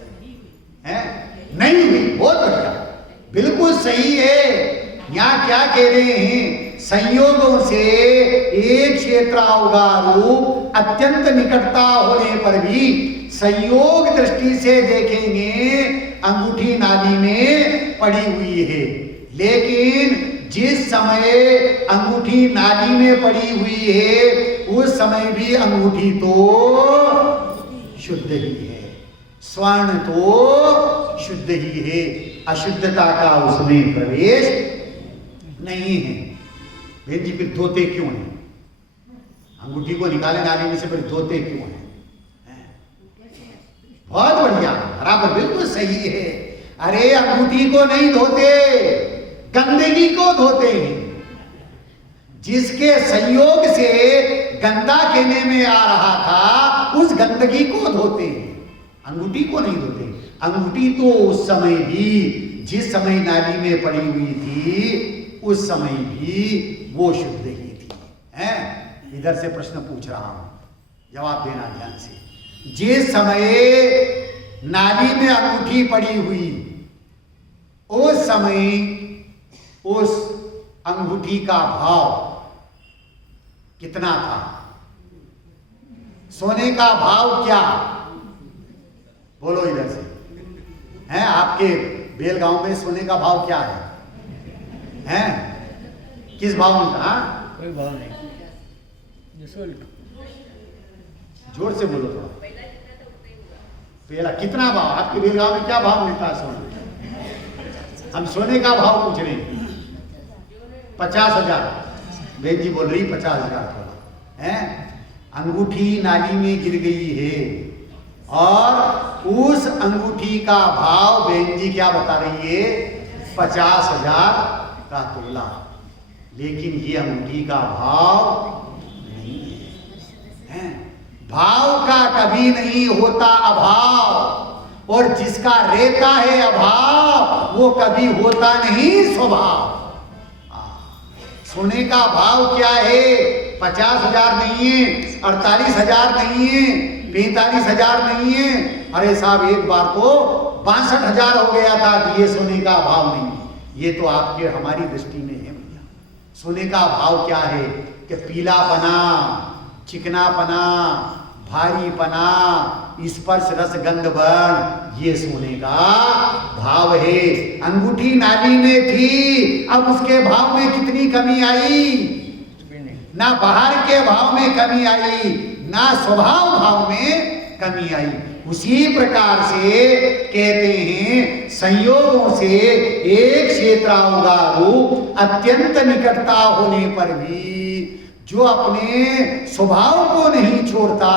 हैं? नहीं हुई। बहुत बढ़िया, बिल्कुल सही है। यहां क्या कह रहे हैं? संयोगों से एक क्षेत्रावगारो अत्यंत निकटता होने पर भी संयोग दृष्टि से देखेंगे अंगूठी नाली में पड़ी हुई है, लेकिन जिस समय अंगूठी नाली में पड़ी हुई है उस समय भी अंगूठी तो शुद्ध ही है, स्वर्ण तो शुद्ध ही है, अशुद्धता का उसमें प्रवेश नहीं है। बहन जी फिर धोते क्यों हैं? अंगूठी को निकाले नाली में से फिर धोते क्यों हैं? बहुत बढ़िया, बराबर, बिल्कुल सही है। अरे अंगूठी को नहीं धोते, गंदगी को धोते हैं। जिसके संयोग से गंदा कहने में आ रहा था उस गंदगी को धोते हैं, अंगूठी को नहीं धोते। अंगूठी तो उस समय भी, जिस समय नाली में पड़ी हुई थी उस समय भी वो शुद्ध ही थी। हैं? इधर से प्रश्न पूछ रहा हूं, जवाब देना ध्यान से। जिस समय नाली में अंगूठी पड़ी हुई उस समय उस अंगूठी का भाव कितना था? सोने का भाव क्या? बोलो इधर से। हैं? आपके बेलगांव में सोने का भाव क्या है? हैं? किस भाव में था? कोई भाव नहीं। जोर से बोलो थोड़ा। पहला कितना भाव? आपके बेलगांव में क्या भाव मिलता है सोने? हम सोने का भाव पूछ रहे हैं। 50,000। बेन जी बोल रही 50,000 थोड़ा है। अंगूठी नाली में गिर गई है और उस अंगूठी का भाव बेन जी क्या बता रही है? 50,000 का तोला। लेकिन ये अंगूठी का भाव नहीं है। भाव का कभी नहीं होता अभाव, और जिसका रहता है अभाव वो कभी होता नहीं स्वभाव। सोने का भाव क्या है? 50,000 नहीं है, 48,000 नहीं है, 45,000 नहीं है। अरे साहब एक बार तो 62,000 हो गया था कि ये सोने का भाव नहीं। ये तो आपके हमारी दृष्टि में है भैया। सोने का भाव क्या है कि पीलापना, चिकनापना, भारीपना, स्पर्श रस गंध वर्ण, ये सोने का भाव है। अंगूठी नाली में थी, अब उसके भाव में कितनी कमी आई? ना बाहर के भाव में कमी आई, ना स्वभाव भाव में कमी आई। उसी प्रकार से कहते हैं संयोगों से एक क्षेत्रावगारू अत्यंत निकटता होने पर भी जो अपने स्वभाव को नहीं छोड़ता,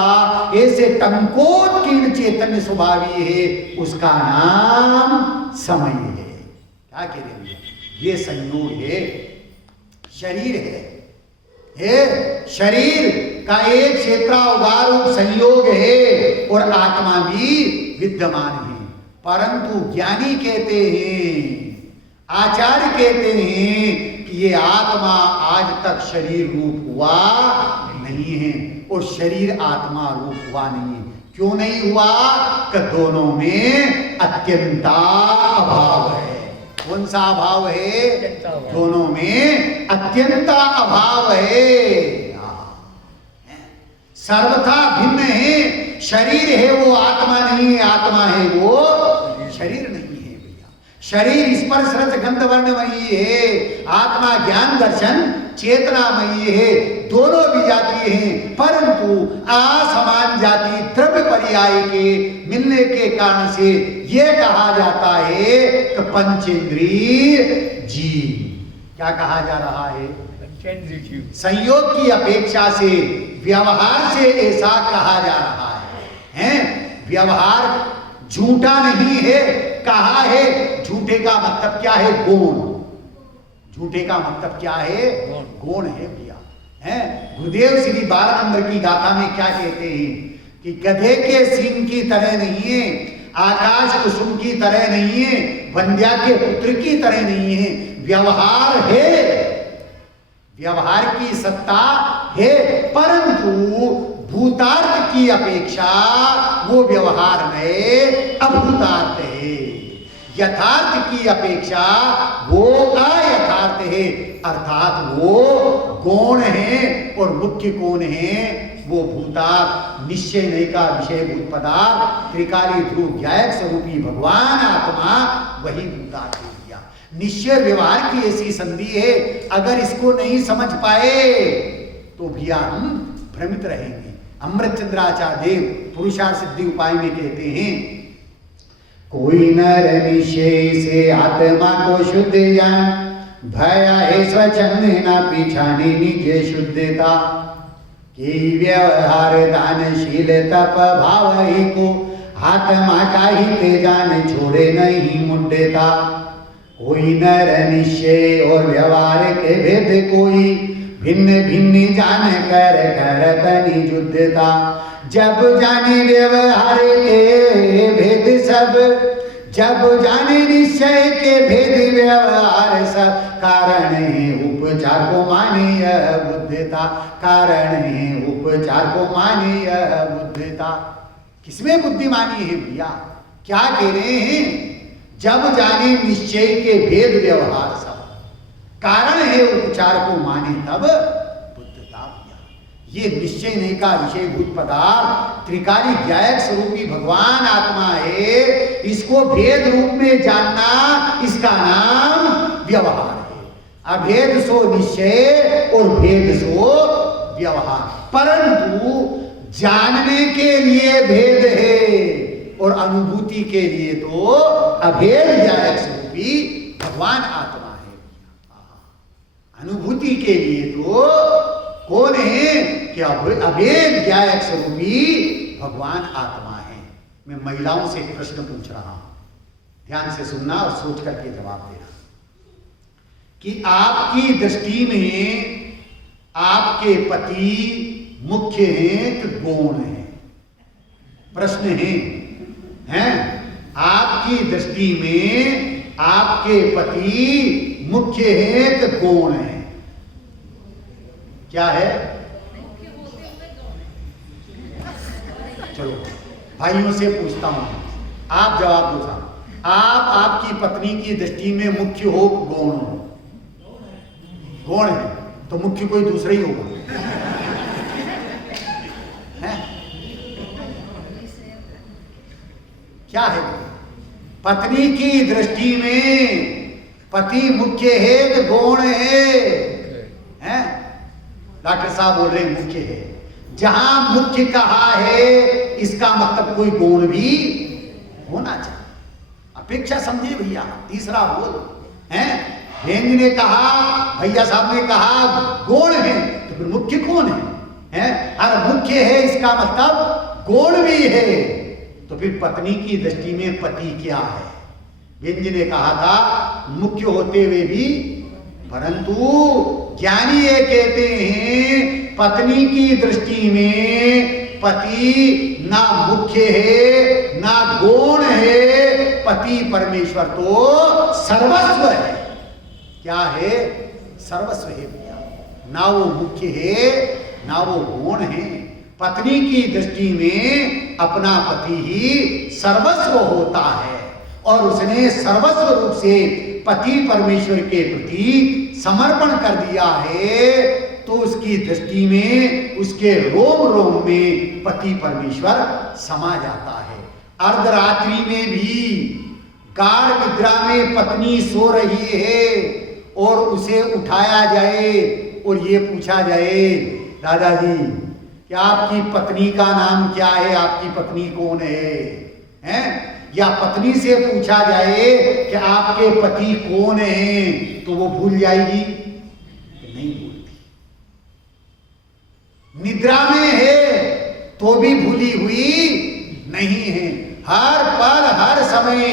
ऐसे टंकोत्कीर्ण चेतन्य स्वभावी है, उसका नाम समय है। क्या कह रहे हैं? ये संयोग है, शरीर है, शरीर का एक क्षेत्रावगारू संयोग है और आत्मा भी विद्यमान है। परंतु ज्ञानी कहते हैं, आचार्य कहते हैं कि ये आत्मा आज तक शरीर रूप हुआ नहीं है और शरीर आत्मा रूप हुआ नहीं है। क्यों नहीं हुआ? कि दोनों में अत्यंता अभाव है। कौन सा अभाव है? दोनों में अत्यंता अभाव है। सर्वथा भिन्न है। शरीर है वो आत्मा नहीं है, आत्मा है वो शरीर नहीं है भैया। शरीर स्पर्श रस गंध वर्णमयी है, आत्मा ज्ञान दर्शन चेतनामयी है। दोनों भी जाती हैं, परंतु असमान जाति द्रव्य पर्याय के मिलने के कारण से यह कहा जाता है कि पंचेंद्रिय जीव। क्या कहा जा रहा है? पंचेंद्रिय जीव। संयोग की अपेक्षा से, व्यवहार से ऐसा कहा जा रहा है। व्यवहार झूठा नहीं है, कहा है। झूठे का मतलब क्या है? गौण। झूठे का मतलब क्या है? गौण है भैया। गुरुदेव श्री 12 नंबर की गाथा में क्या कहते हैं कि गधे के सींग की तरह नहीं है, आकाश कुसुम की तरह नहीं है, वंद्या के पुत्र की तरह नहीं है। व्यवहार है, व्यवहार की सत्ता है, परंतु भूतार्थ की अपेक्षा वो व्यवहार में अभूतार्थ है। यथार्थ की अपेक्षा वो अयथार्थ है, अर्थात वो गौण है और मुख्य कौन है? वो भूतार्थ, निश्चय नहीं का विषय भूत पदार्थ, त्रिकाली ध्रुव ज्ञायक स्वरूपी भगवान आत्मा, वही भूतार्थ है। निश्चय व्यवहार की ऐसी संधि है, अगर इसको नहीं समझ पाए तो भैया हम भ्रमित रहेंगे। अमृतचंद्राचार्य देव पुरुषार्थ सिद्धि उपाय में कहते हैं, कोई नर निश्चय से आत्मा को शुद्ध जान, भय है स्वच्छंद न पीछाने निज शुद्धता की। व्यवहार दानशील तप भाव ही को आत्मा चाहिए जाने छोड़े नहीं मुंडेता, कोई नर निश्चय और व्यवहार के भेद कोई, भिन्न भिन्न जान कर करतनि युद्धता। जब जाने व्यवहार के भेद सब, जब जाने निश्चय के भेद व्यवहार सब, कारण है उपचार को मानीय बुद्धता, कारण है उपचार को मानीय बुद्धता। किसमें बुद्धिमानी है भैया? क्या कह रहे हैं? जब जाने निश्चय के भेद व्यवहार सब, कारण है उपचार को माने तब बुद्धता भैया। ये निश्चय नहीं का विषय भूत पदार्थ त्रिकाली ज्ञायक स्वरूपी भगवान आत्मा है, इसको भेद रूप में जानना, इसका नाम व्यवहार है। अभेद सो निश्चय और भेद सो व्यवहार। परंतु जानने के लिए भेद है और अनुभूति के लिए तो अभेद ज्ञायक स्वरूपी भगवान आत्मा है। अनुभूति के लिए तो कौन है? कि अभेद ज्ञायक स्वरूपी भगवान आत्मा है। मैं महिलाओं से एक प्रश्न पूछ रहा हूं, ध्यान से सुनना और सोच करके जवाब देना कि आपकी दृष्टि में आपके पति मुख्य हैं कि गौण हैं? प्रश्न है? आपकी दृष्टि में आपके पति मुख्य हैं कि गौण हैं? क्या है? चलो भाइयों से पूछता हूं, आप जवाब दो साहब। आप आपकी पत्नी की दृष्टि में मुख्य हो कि गौण हो? गौण है तो मुख्य कोई दूसरा ही होगा। क्या है? पत्नी की दृष्टि में पति मुख्य है कि गौण है? डॉक्टर साहब बोल रहे मुख्य है। जहां मुख्य कहा है इसका मतलब कोई गौण भी होना चाहिए। अपेक्षा समझिए भैया। तीसरा बोल है, हेंग ने कहा, भैया साहब ने कहा गौण है, तो फिर मुख्य कौन है? अगर मुख्य है इसका मतलब गौण भी है, तो फिर पत्नी की दृष्टि में पति क्या है? व्यंज ने कहा था मुख्य होते हुए भी, परंतु ज्ञानी ये कहते हैं पत्नी की दृष्टि में पति ना मुख्य है ना गौण है, पति परमेश्वर तो सर्वस्व है। क्या है? सर्वस्व है भैया। ना वो मुख्य है ना वो गौण है। पत्नी की दृष्टि में अपना पति ही सर्वस्व होता है और उसने सर्वस्व रूप से पति परमेश्वर के प्रति समर्पण कर दिया है, तो उसकी दृष्टि में उसके रोम रोम में पति परमेश्वर समा जाता है। अर्धरात्रि में भी गाढ़ निद्रा में पत्नी सो रही है और उसे उठाया जाए और ये पूछा जाए, दादाजी क्या आपकी पत्नी का नाम क्या है? आपकी पत्नी कौन है? या पत्नी से पूछा जाए कि आपके पति कौन है, तो वो भूल जाएगी? नहीं भूलती। निद्रा में है तो भी भूली हुई नहीं है। हर पल हर समय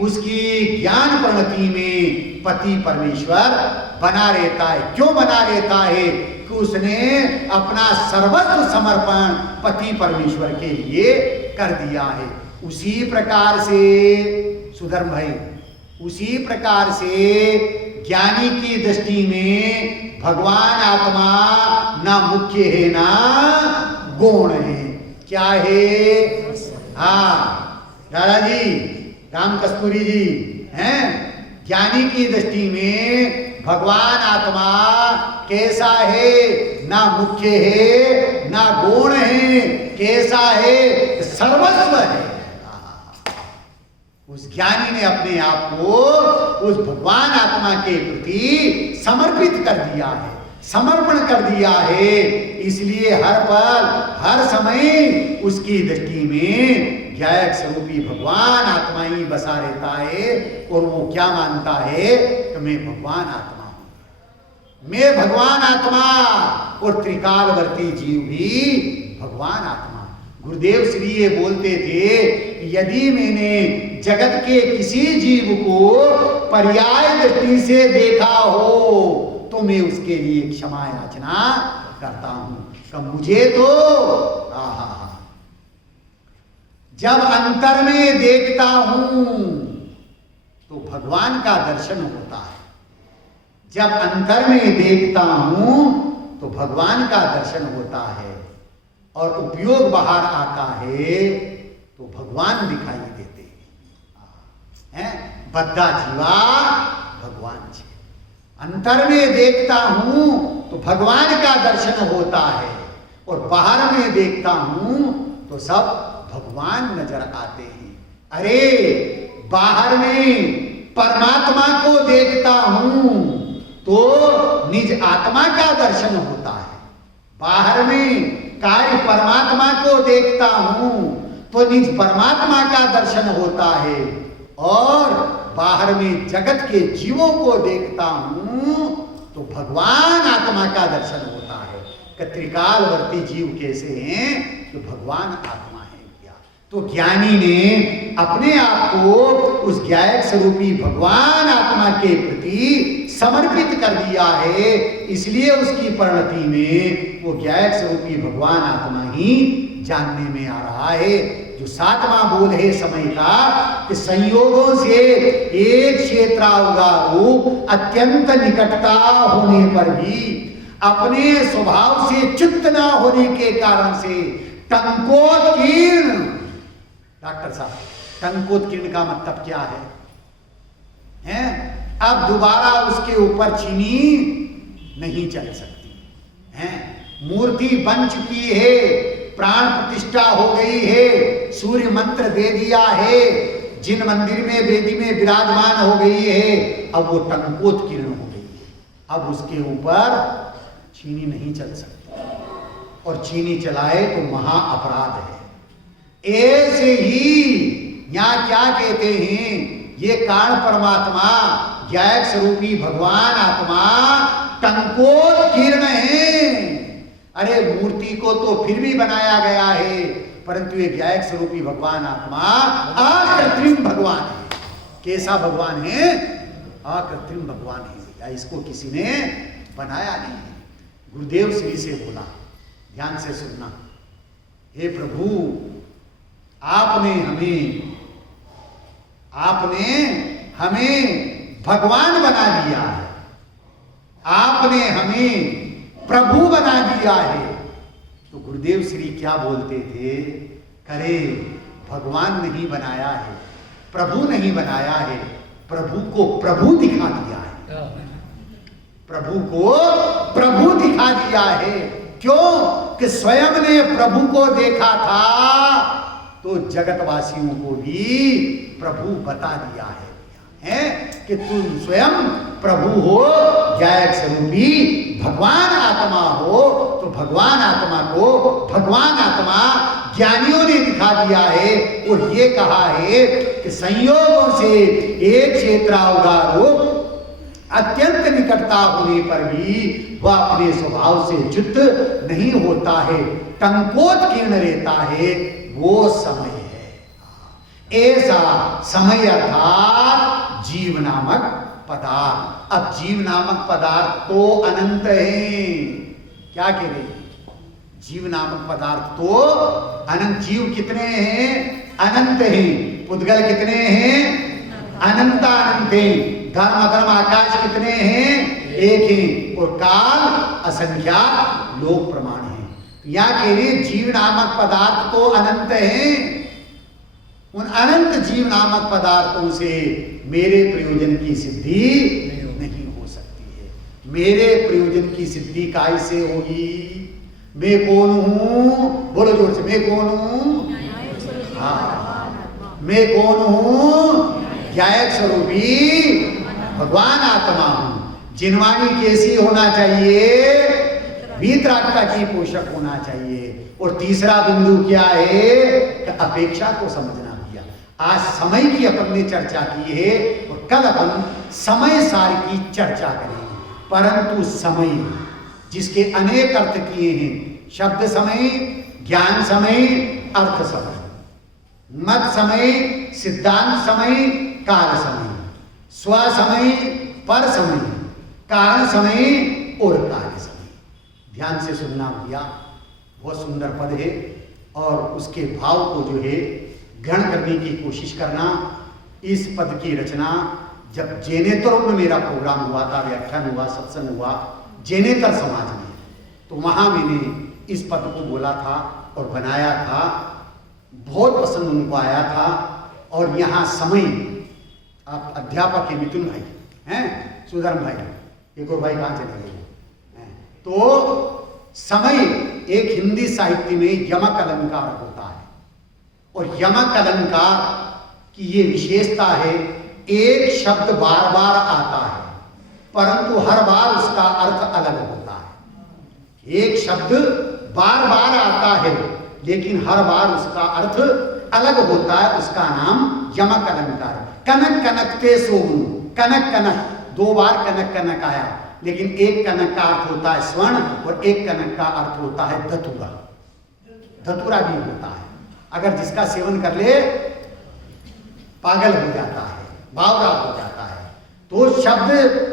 उसकी ज्ञान प्रणति में पति परमेश्वर बना रहता है। क्यों बना रहता है? कि उसने अपना सर्वस्व समर्पण पति परमेश्वर के लिए कर दिया है। उसी प्रकार से सुधर्म भाई, उसी प्रकार से ज्ञानी की दृष्टि में भगवान आत्मा ना मुख्य है ना गौण है। क्या है? हाँ दादाजी, राम कस्तूरी जी हैं, ज्ञानी की दृष्टि में भगवान आत्मा कैसा है? ना मुख्य है ना गौण है। कैसा है? सर्वस्व है। उस ज्ञानी ने अपने आप को उस भगवान आत्मा के प्रति समर्पित कर दिया है, समर्पण कर दिया है। इसलिए हर पल हर समय उसकी दृष्टि में ज्ञायक स्वरूपी भगवान आत्मा ही बसा रहता है और वो क्या मानता है कि मैं भगवान आत्मा हूं, मैं भगवान आत्मा और त्रिकालवर्ती जीव भी भगवान आत्मा। गुरुदेव श्री ये बोलते थे, यदि मैंने जगत के किसी जीव को पर्याय दृष्टि से देखा हो तो मैं उसके लिए क्षमा याचना करता हूं। कब मुझे तो जब अंतर में देखता हूं तो भगवान का दर्शन होता है। जब अंतर में देखता हूं तो भगवान का दर्शन होता है, और उपयोग बाहर आता है तो भगवान दिखाई देते हैं। बद्धा जीवा भगवान जी, अंतर में देखता हूं तो भगवान का दर्शन होता है, और बाहर में देखता हूं तो सब भगवान नजर आते हैं। अरे बाहर में परमात्मा को देखता हूं तो निज आत्मा का दर्शन होता है, बाहर में कार्य परमात्मा को देखता हूं तो निज परमात्मा का दर्शन होता है, और बाहर में जगत के जीवों को देखता हूं तो भगवान आत्मा का दर्शन होता है। त्रिकालवर्ती जीव कैसे हैं? तो भगवान आत्मा है क्या? तो ज्ञानी ने अपने आप को उस ज्ञायक स्वरूपी भगवान आत्मा के प्रति समर्पित कर दिया है, इसलिए उसकी परिणति में वो ज्ञायक स्वरूपी भगवान आत्मा ही जानने में आ रहा है। जो सातवां बोल है समय का कि संयोगों से एक क्षेत्रावगारूप अत्यंत निकटता होने पर भी अपने स्वभाव से च्युत न होने के कारण से टंकोत्कीर्ण, डॉक्टर साहब टंकोत्कीर्ण का मतलब क्या है? अब दोबारा उसके ऊपर चीनी नहीं चल सकती है। मूर्ति बन चुकी है, प्राण प्रतिष्ठा हो गई है, सूर्य मंत्र दे दिया है, जिन मंदिर में वेदी में विराजमान हो गई है, अब वो टंकोत्कीर्ण हो गई है। अब उसके ऊपर चीनी नहीं चल सकती, और चीनी चलाए तो महा अपराध है। ऐसे ही यहां क्या कहते हैं, ये कारण परमात्मा ज्ञायक स्वरूपी भगवान आत्मा टंकोत्कीर्ण है। अरे मूर्ति को तो फिर भी बनाया गया है, परंतु ये ज्ञायक स्वरूपी भगवान आत्मा अकृत्रिम भगवान है। कैसा भगवान है? अकृत्रिम भगवान है, या इसको किसी ने बनाया नहीं है। गुरुदेव श्री से बोला, ध्यान से सुनना, हे प्रभु आपने हमें भगवान बना दिया है, आपने हमें प्रभु बना दिया है। तो गुरुदेव श्री क्या बोलते थे? करे भगवान नहीं बनाया है, प्रभु नहीं बनाया है, प्रभु को प्रभु दिखा दिया है, प्रभु को प्रभु दिखा दिया है। क्यों? कि स्वयं ने प्रभु को देखा था तो जगतवासियों को भी प्रभु बता दिया है कि तुम स्वयं प्रभु हो, ज्ञायक स्वरूपी भगवान आत्मा हो। तो भगवान आत्मा को भगवान आत्मा ज्ञानियों ने दिखा दिया है, और ये कहा है कि संयोगों से एक क्षेत्रावगारूप अत्यंत निकटता होने पर भी वह अपने स्वभाव से च्युत नहीं होता है, टंकोत्कीर्ण रहता है। वो समय है, ऐसा समय अर्थात जीव नामक पदार्थ। अब जीव नामक पदार्थ तो अनंत है। क्या कह रहे? जीव नामक पदार्थ तो अनंत। जीव कितने हैं? अनंत हैं। पुद्गल कितने हैं? अनंत अनंत हैं। धर्म अधर्म आकाश कितने हैं? एक हैं। और काल असंख्यात लोक प्रमाण है। या कह रहे जीव नामक पदार्थ तो अनंत हैं, उन अनंत जीव नामक पदार्थों से मेरे प्रयोजन की सिद्धि नहीं हो सकती है। मेरे प्रयोजन की सिद्धि कैसे होगी? मैं कौन हूं? बोलो जोर से, मैं कौन हूं? हाँ, मैं कौन हूं? ज्ञायक स्वरूपी भगवान आत्मा हूं। जिनवाणी कैसी होना चाहिए? वीतरागता की पोषक होना चाहिए। और तीसरा बिंदु क्या है? अपेक्षा को समझना भैया। आज समय की अपन ने चर्चा की है, और कल अपन समय सार की चर्चा करेंगे। परंतु समय जिसके अनेक अर्थ किए हैं, शब्द समय, ज्ञान समय अर्थ समय, मत समय, सिद्धांत समय, काल समय, स्व समय, पर समय, कारण समय और कार्य समय। ध्यान से सुनना भैया, बहुत सुंदर पद है और उसके भाव को जो है ग्रहण करने की कोशिश करना। इस पद की रचना जब जेनेतर में मेरा प्रोग्राम हुआ था, व्याख्यान हुआ, सत्संग हुआ जेनेतर समाज में, तो वहां मैंने इस पद को बोला था और बनाया था। बहुत पसंद उनको आया था। और यहाँ समय, आप अध्यापक है मिथुन भाई हैं, सुधर्म भाई, एक और भाई कहाँ चले गए? तो समय एक हिंदी साहित्य में यमक अलंकार होता है और यमक अलंकार की ये विशेषता है, एक शब्द बार बार आता है परंतु हर बार उसका अर्थ अलग होता है। एक शब्द बार बार आता है लेकिन हर बार उसका अर्थ अलग होता है, उसका नाम यमक अलंकार। कनक कनकते सोनू, कनक कनक, दो बार कनक कनक आया, लेकिन एक कनक का अर्थ होता है स्वर्ण और एक कनक का अर्थ होता है धतूरा। धतूरा भी होता है, अगर जिसका सेवन कर ले पागल हो जाता है, बावरा हो जाता है। तो शब्द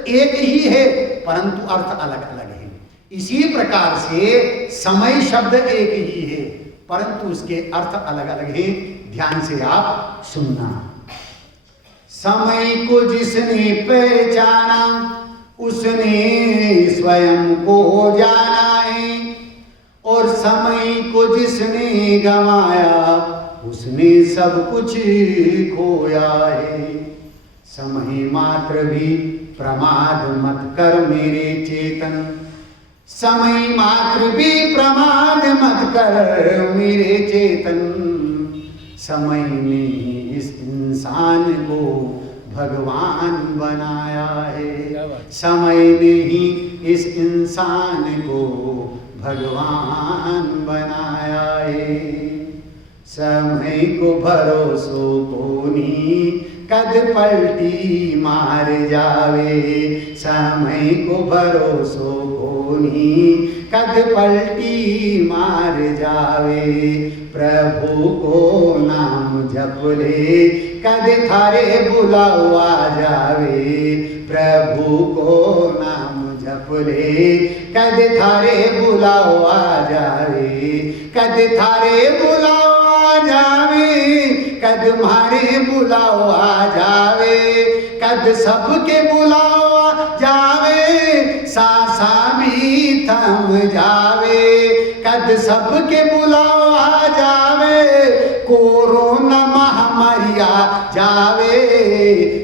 एक ही है परंतु अर्थ अलग अलग है। इसी प्रकार से समय शब्द एक ही है परंतु उसके अर्थ अलग अलग हैं। ध्यान से आप सुनना। समय को जिसने पहचाना उसने स्वयं को जाना है और समय को जिसने गंवाया उसने सब कुछ खोया है। समय मात्र भी प्रमाद मत कर मेरे चेतन, समय मात्र भी प्रमाद मत कर मेरे चेतन। समय ने इस इंसान को भगवान बनाया है, समय ने ही इस इंसान को भगवान बनाया है। समय को भरोसो कोनी कद पलटी मार जावे, समय को भरोसो कोनी कद पलटी मार जावे। प्रभु को नाम जप ले कद थारे बुलाओ आ जावे, प्रभु को नाम जप ले कद थारे बुलाओ आ जावे, कद थारे बुलाओ आ जावे, कद मारे बुलाओ आ जावे, कद सबके बुलाओ आ जावे, सासा भी थम जावे, कद सबके बुलाओ आ जावे, कोरोना महामारी आ जावे।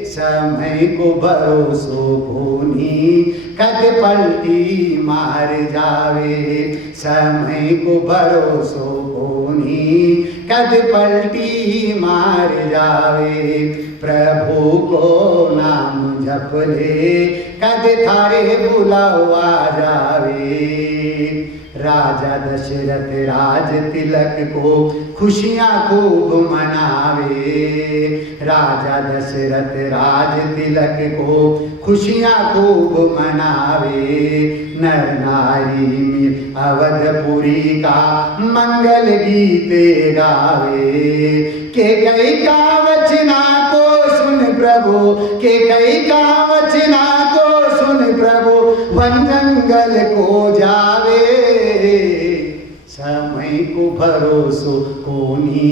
समय को भरोसो कोनी कद पलटी मार जावे, समय को भरोसो कोनी कद पलटी मार जावे। प्रभु को नाम जप ले कद थारे बुलाओ आ जावे। राजा दशरथ राज तिलक को खुशियां खूब मनावे, राजा दशरथ राज तिलक को खुशियां खूब मनावे। नर नारी में अवधपुरी का मंगल गीत गावे, के कई का वचना को सुन प्रभु, के कई का वचना को सुन प्रभु, वन जंगल को जावे। समय को भरोसो कोनी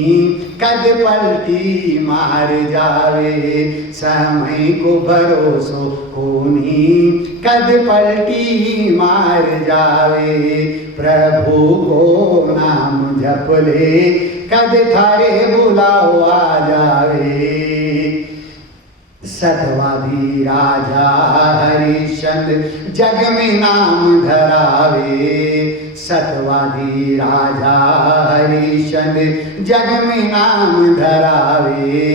कद पलटी मार जावे, समय को भरोसो कोनी कद पलटी मार जावे। प्रभु को नाम जप ले कद थारे बुलाओ आ जावे। सतवादी राजा हरिश्चंद्र जग में नाम धरावे, सतवादी राजा हरिश्चंद्र जग में नाम धरावे।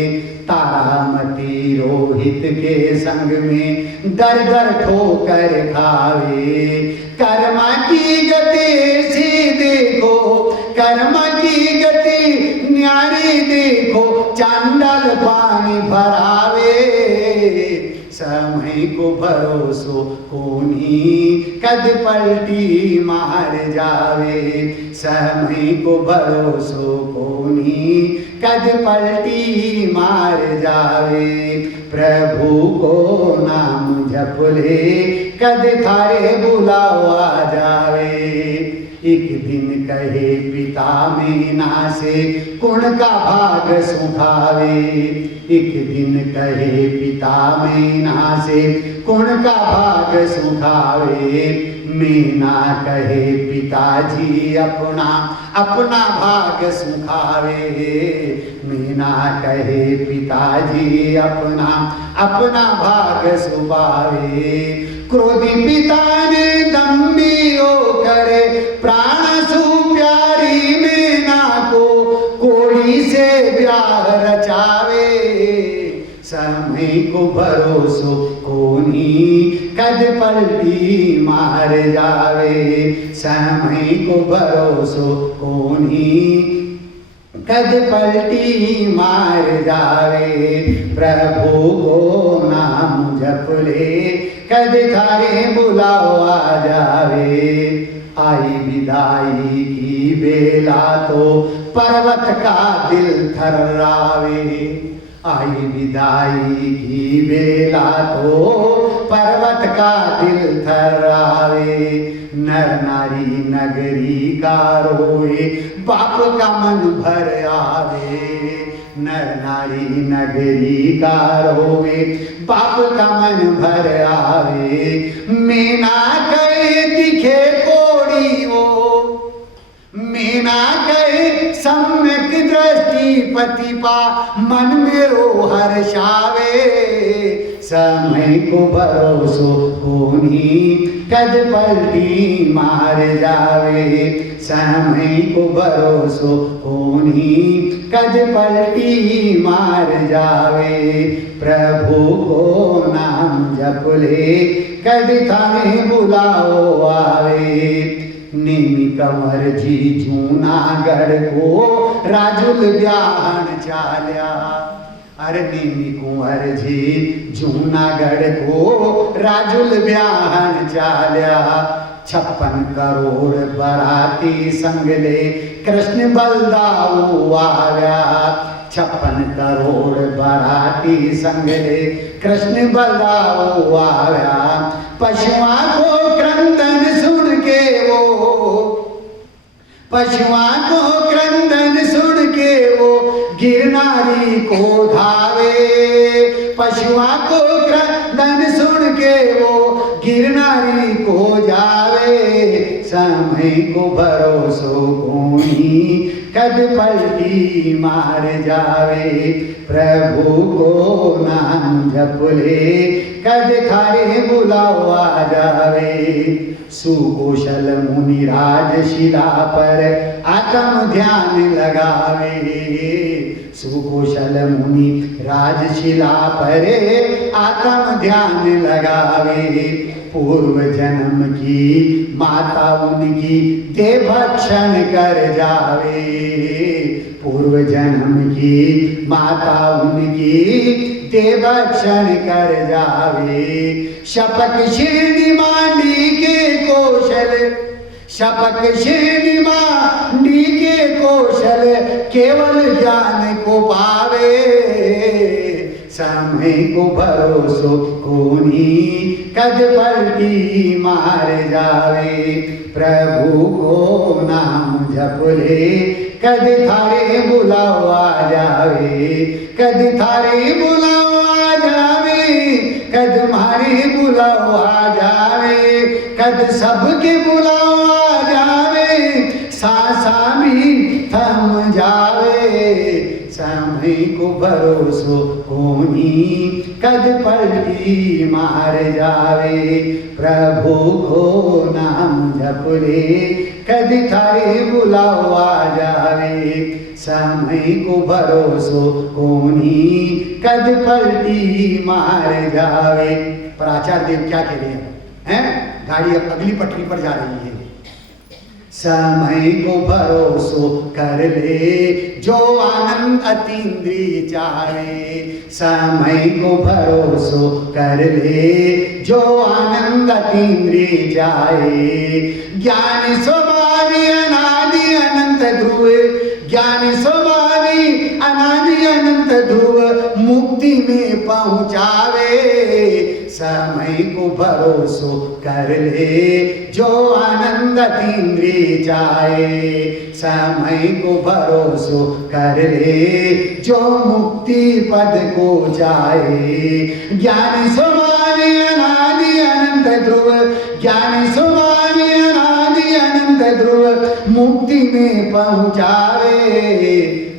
तारामती रोहित के संग में दर दर ठोकर खावे। कर्मा की गति सी देखो, कर्मा की गति न्यारी देखो, चांडाल पानी भरावे। समय को भरोसो कोनी कद पलटी मार जावे। समय को भरोसो कोनी कद पलटी मार जावे। प्रभु को नाम जप ले कद थारे बुलाओ आ जावे। एक दिन कहे पिता मीना से कुण का भाग सुखावे। एक दिन कहे पिता मीना से कुण का भाग सुखावे। मीना कहे पिताजी अपना अपना भाग सुखावे। मीना कहे पिताजी अपना अपना भाग सुखावे। क्रोधी पिता ने दम्भी होकर प्राण सु प्यारी मीना को कोड़ी से ब्याह रचावे। समय को भरोसो कोनी कद पलटी मार जावे। समय को भरोसो कोनी कद पलटी मार जावे। प्रभु को नाम जप ले कद थारे बुलाओ आ जावे। आई विदाई की बेला तो पर्वत का दिल थर्रावे। आई विदाई की बेला तो पर्वत का दिल थर्रावे। नर नारी नगरी का रोए बाप का मन भर आवे। नर नारी नगरी का रोए बाप का मन भर आवे। मीना कहे दिखे कोड़ी वो, मीना कहे सम्यक दृष्टि पति पा मन मेरो हर्षावे। समय को भरोसो कोनी कद पलटी मार जावे। समय को भरोसो कोनी कद पलटी मार जावे। प्रभु को नाम जप ले कद थारे बुलाओ आवे। नीमी कंवर जी जूनागढ़ को राजुल ब्याहन चाल्या। अरे नीमी कुंवर जी जूनागढ़ को राजुल ब्याहन चाल्या। 56 करोड़ बराती संगले कृष्ण बलदाऊ आव्या। 56 करोड़ बराती संगले कृष्ण बलदाऊ आव्या। पशुआ को क्रंदन सुन के वो, पशुआ को क्रंदन सुन के वो गिरनारी को धावे। पशुआ को क्रंदन सुन के वो गिरनारी को जावे। समय को भरोसो कोनी कद पलटी मार जावे। प्रभु को नाम जप ले कद थारे बुलाओ आ जावे। सुकोशल मुनि राजशिला पर आत्म ध्यान लगावे। सुकोशल मुनि राजशिला पर आत्म ध्यान लगावे। पूर्व जन्म की माता उनकी देवभक्षण कर जावे। पूर्व जन्म की माता उनकी देवभक्षण कर जावे। शपक शीर्णी मांडी के कौशल, शपक शीर्णी मांडी के कौशल केवल ज्ञान को पावे। समय को भरोसो कोनी कद पलटी मार जावे। प्रभु को नाम जप ले कद थारे बुलाओ आ जावे। कद थारे बुलाओ आ जावे। कद मारे बुलाओ आ जावे। कद सबके बुलाओ आ जावे। सांसा भी थम जावे। समय को भरोसो कोनी कद पलटी मार जावे। प्रभु को नाम जप ले कद थारे बुलाओ आ जावे। समय को भरोसो कोनी कद पलटी मार जावे। पर आचार्य देव क्या कह रहे हैं? गाड़ी अब अगली पटरी पर जा रही है। समय को भरोसो कर ले जो आनंद अतीन्द्रिय चाहे। समय को भरोसो कर ले जो आनंद अतीन्द्रिय चाहे। ज्ञान स्वभावी अनादि अनंत ध्रुव, ज्ञान स्वभावी अनादि अनंत ध्रुव मुक्ति में पहुँचावे। समय को भरोसो कर ले जो आनंद अतीन्द्रिय चाहे। समय को भरोसो कर ले जो मुक्ति पद को चाहे। ज्ञान स्वभावी अनादि अनंत ध्रुव, ज्ञान स्वभावी अनादि अनंत ध्रुव मुक्ति में पहुँचावे।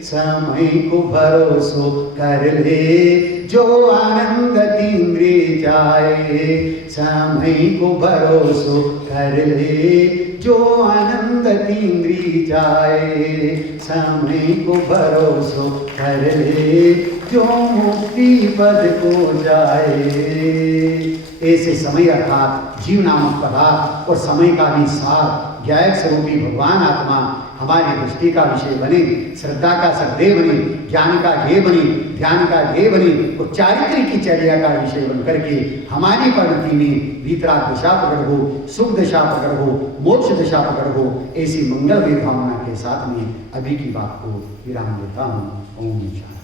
समय को भरोसो कर ले जो आनंद अतीन्द्रिय चाहे। समय को भरोसो कर ले जो आनंद अतीन्द्रिय चाहे। समय को भरोसो कर ले जो मुक्ति पद को जाए। ऐसे समय अर्थात जीव नामक पदार्थ और समय का भी सार ज्ञायक स्वरूपी भगवान आत्मा हमारी दृष्टि का विषय बने, श्रद्धा का श्रद्धेय बने, ज्ञान का ध्येय बने, ध्यान का ध्येय बने और चारित्र्य की चर्या का विषय बन करके हमारी परिणति में वीतराग दशा प्रकट हो, सुख दशा प्रकट हो, मोक्ष दशा प्रकट हो। ऐसी मंगलमय भावना के साथ में अभी की बात को विराम देता हूँ। ओम शांति।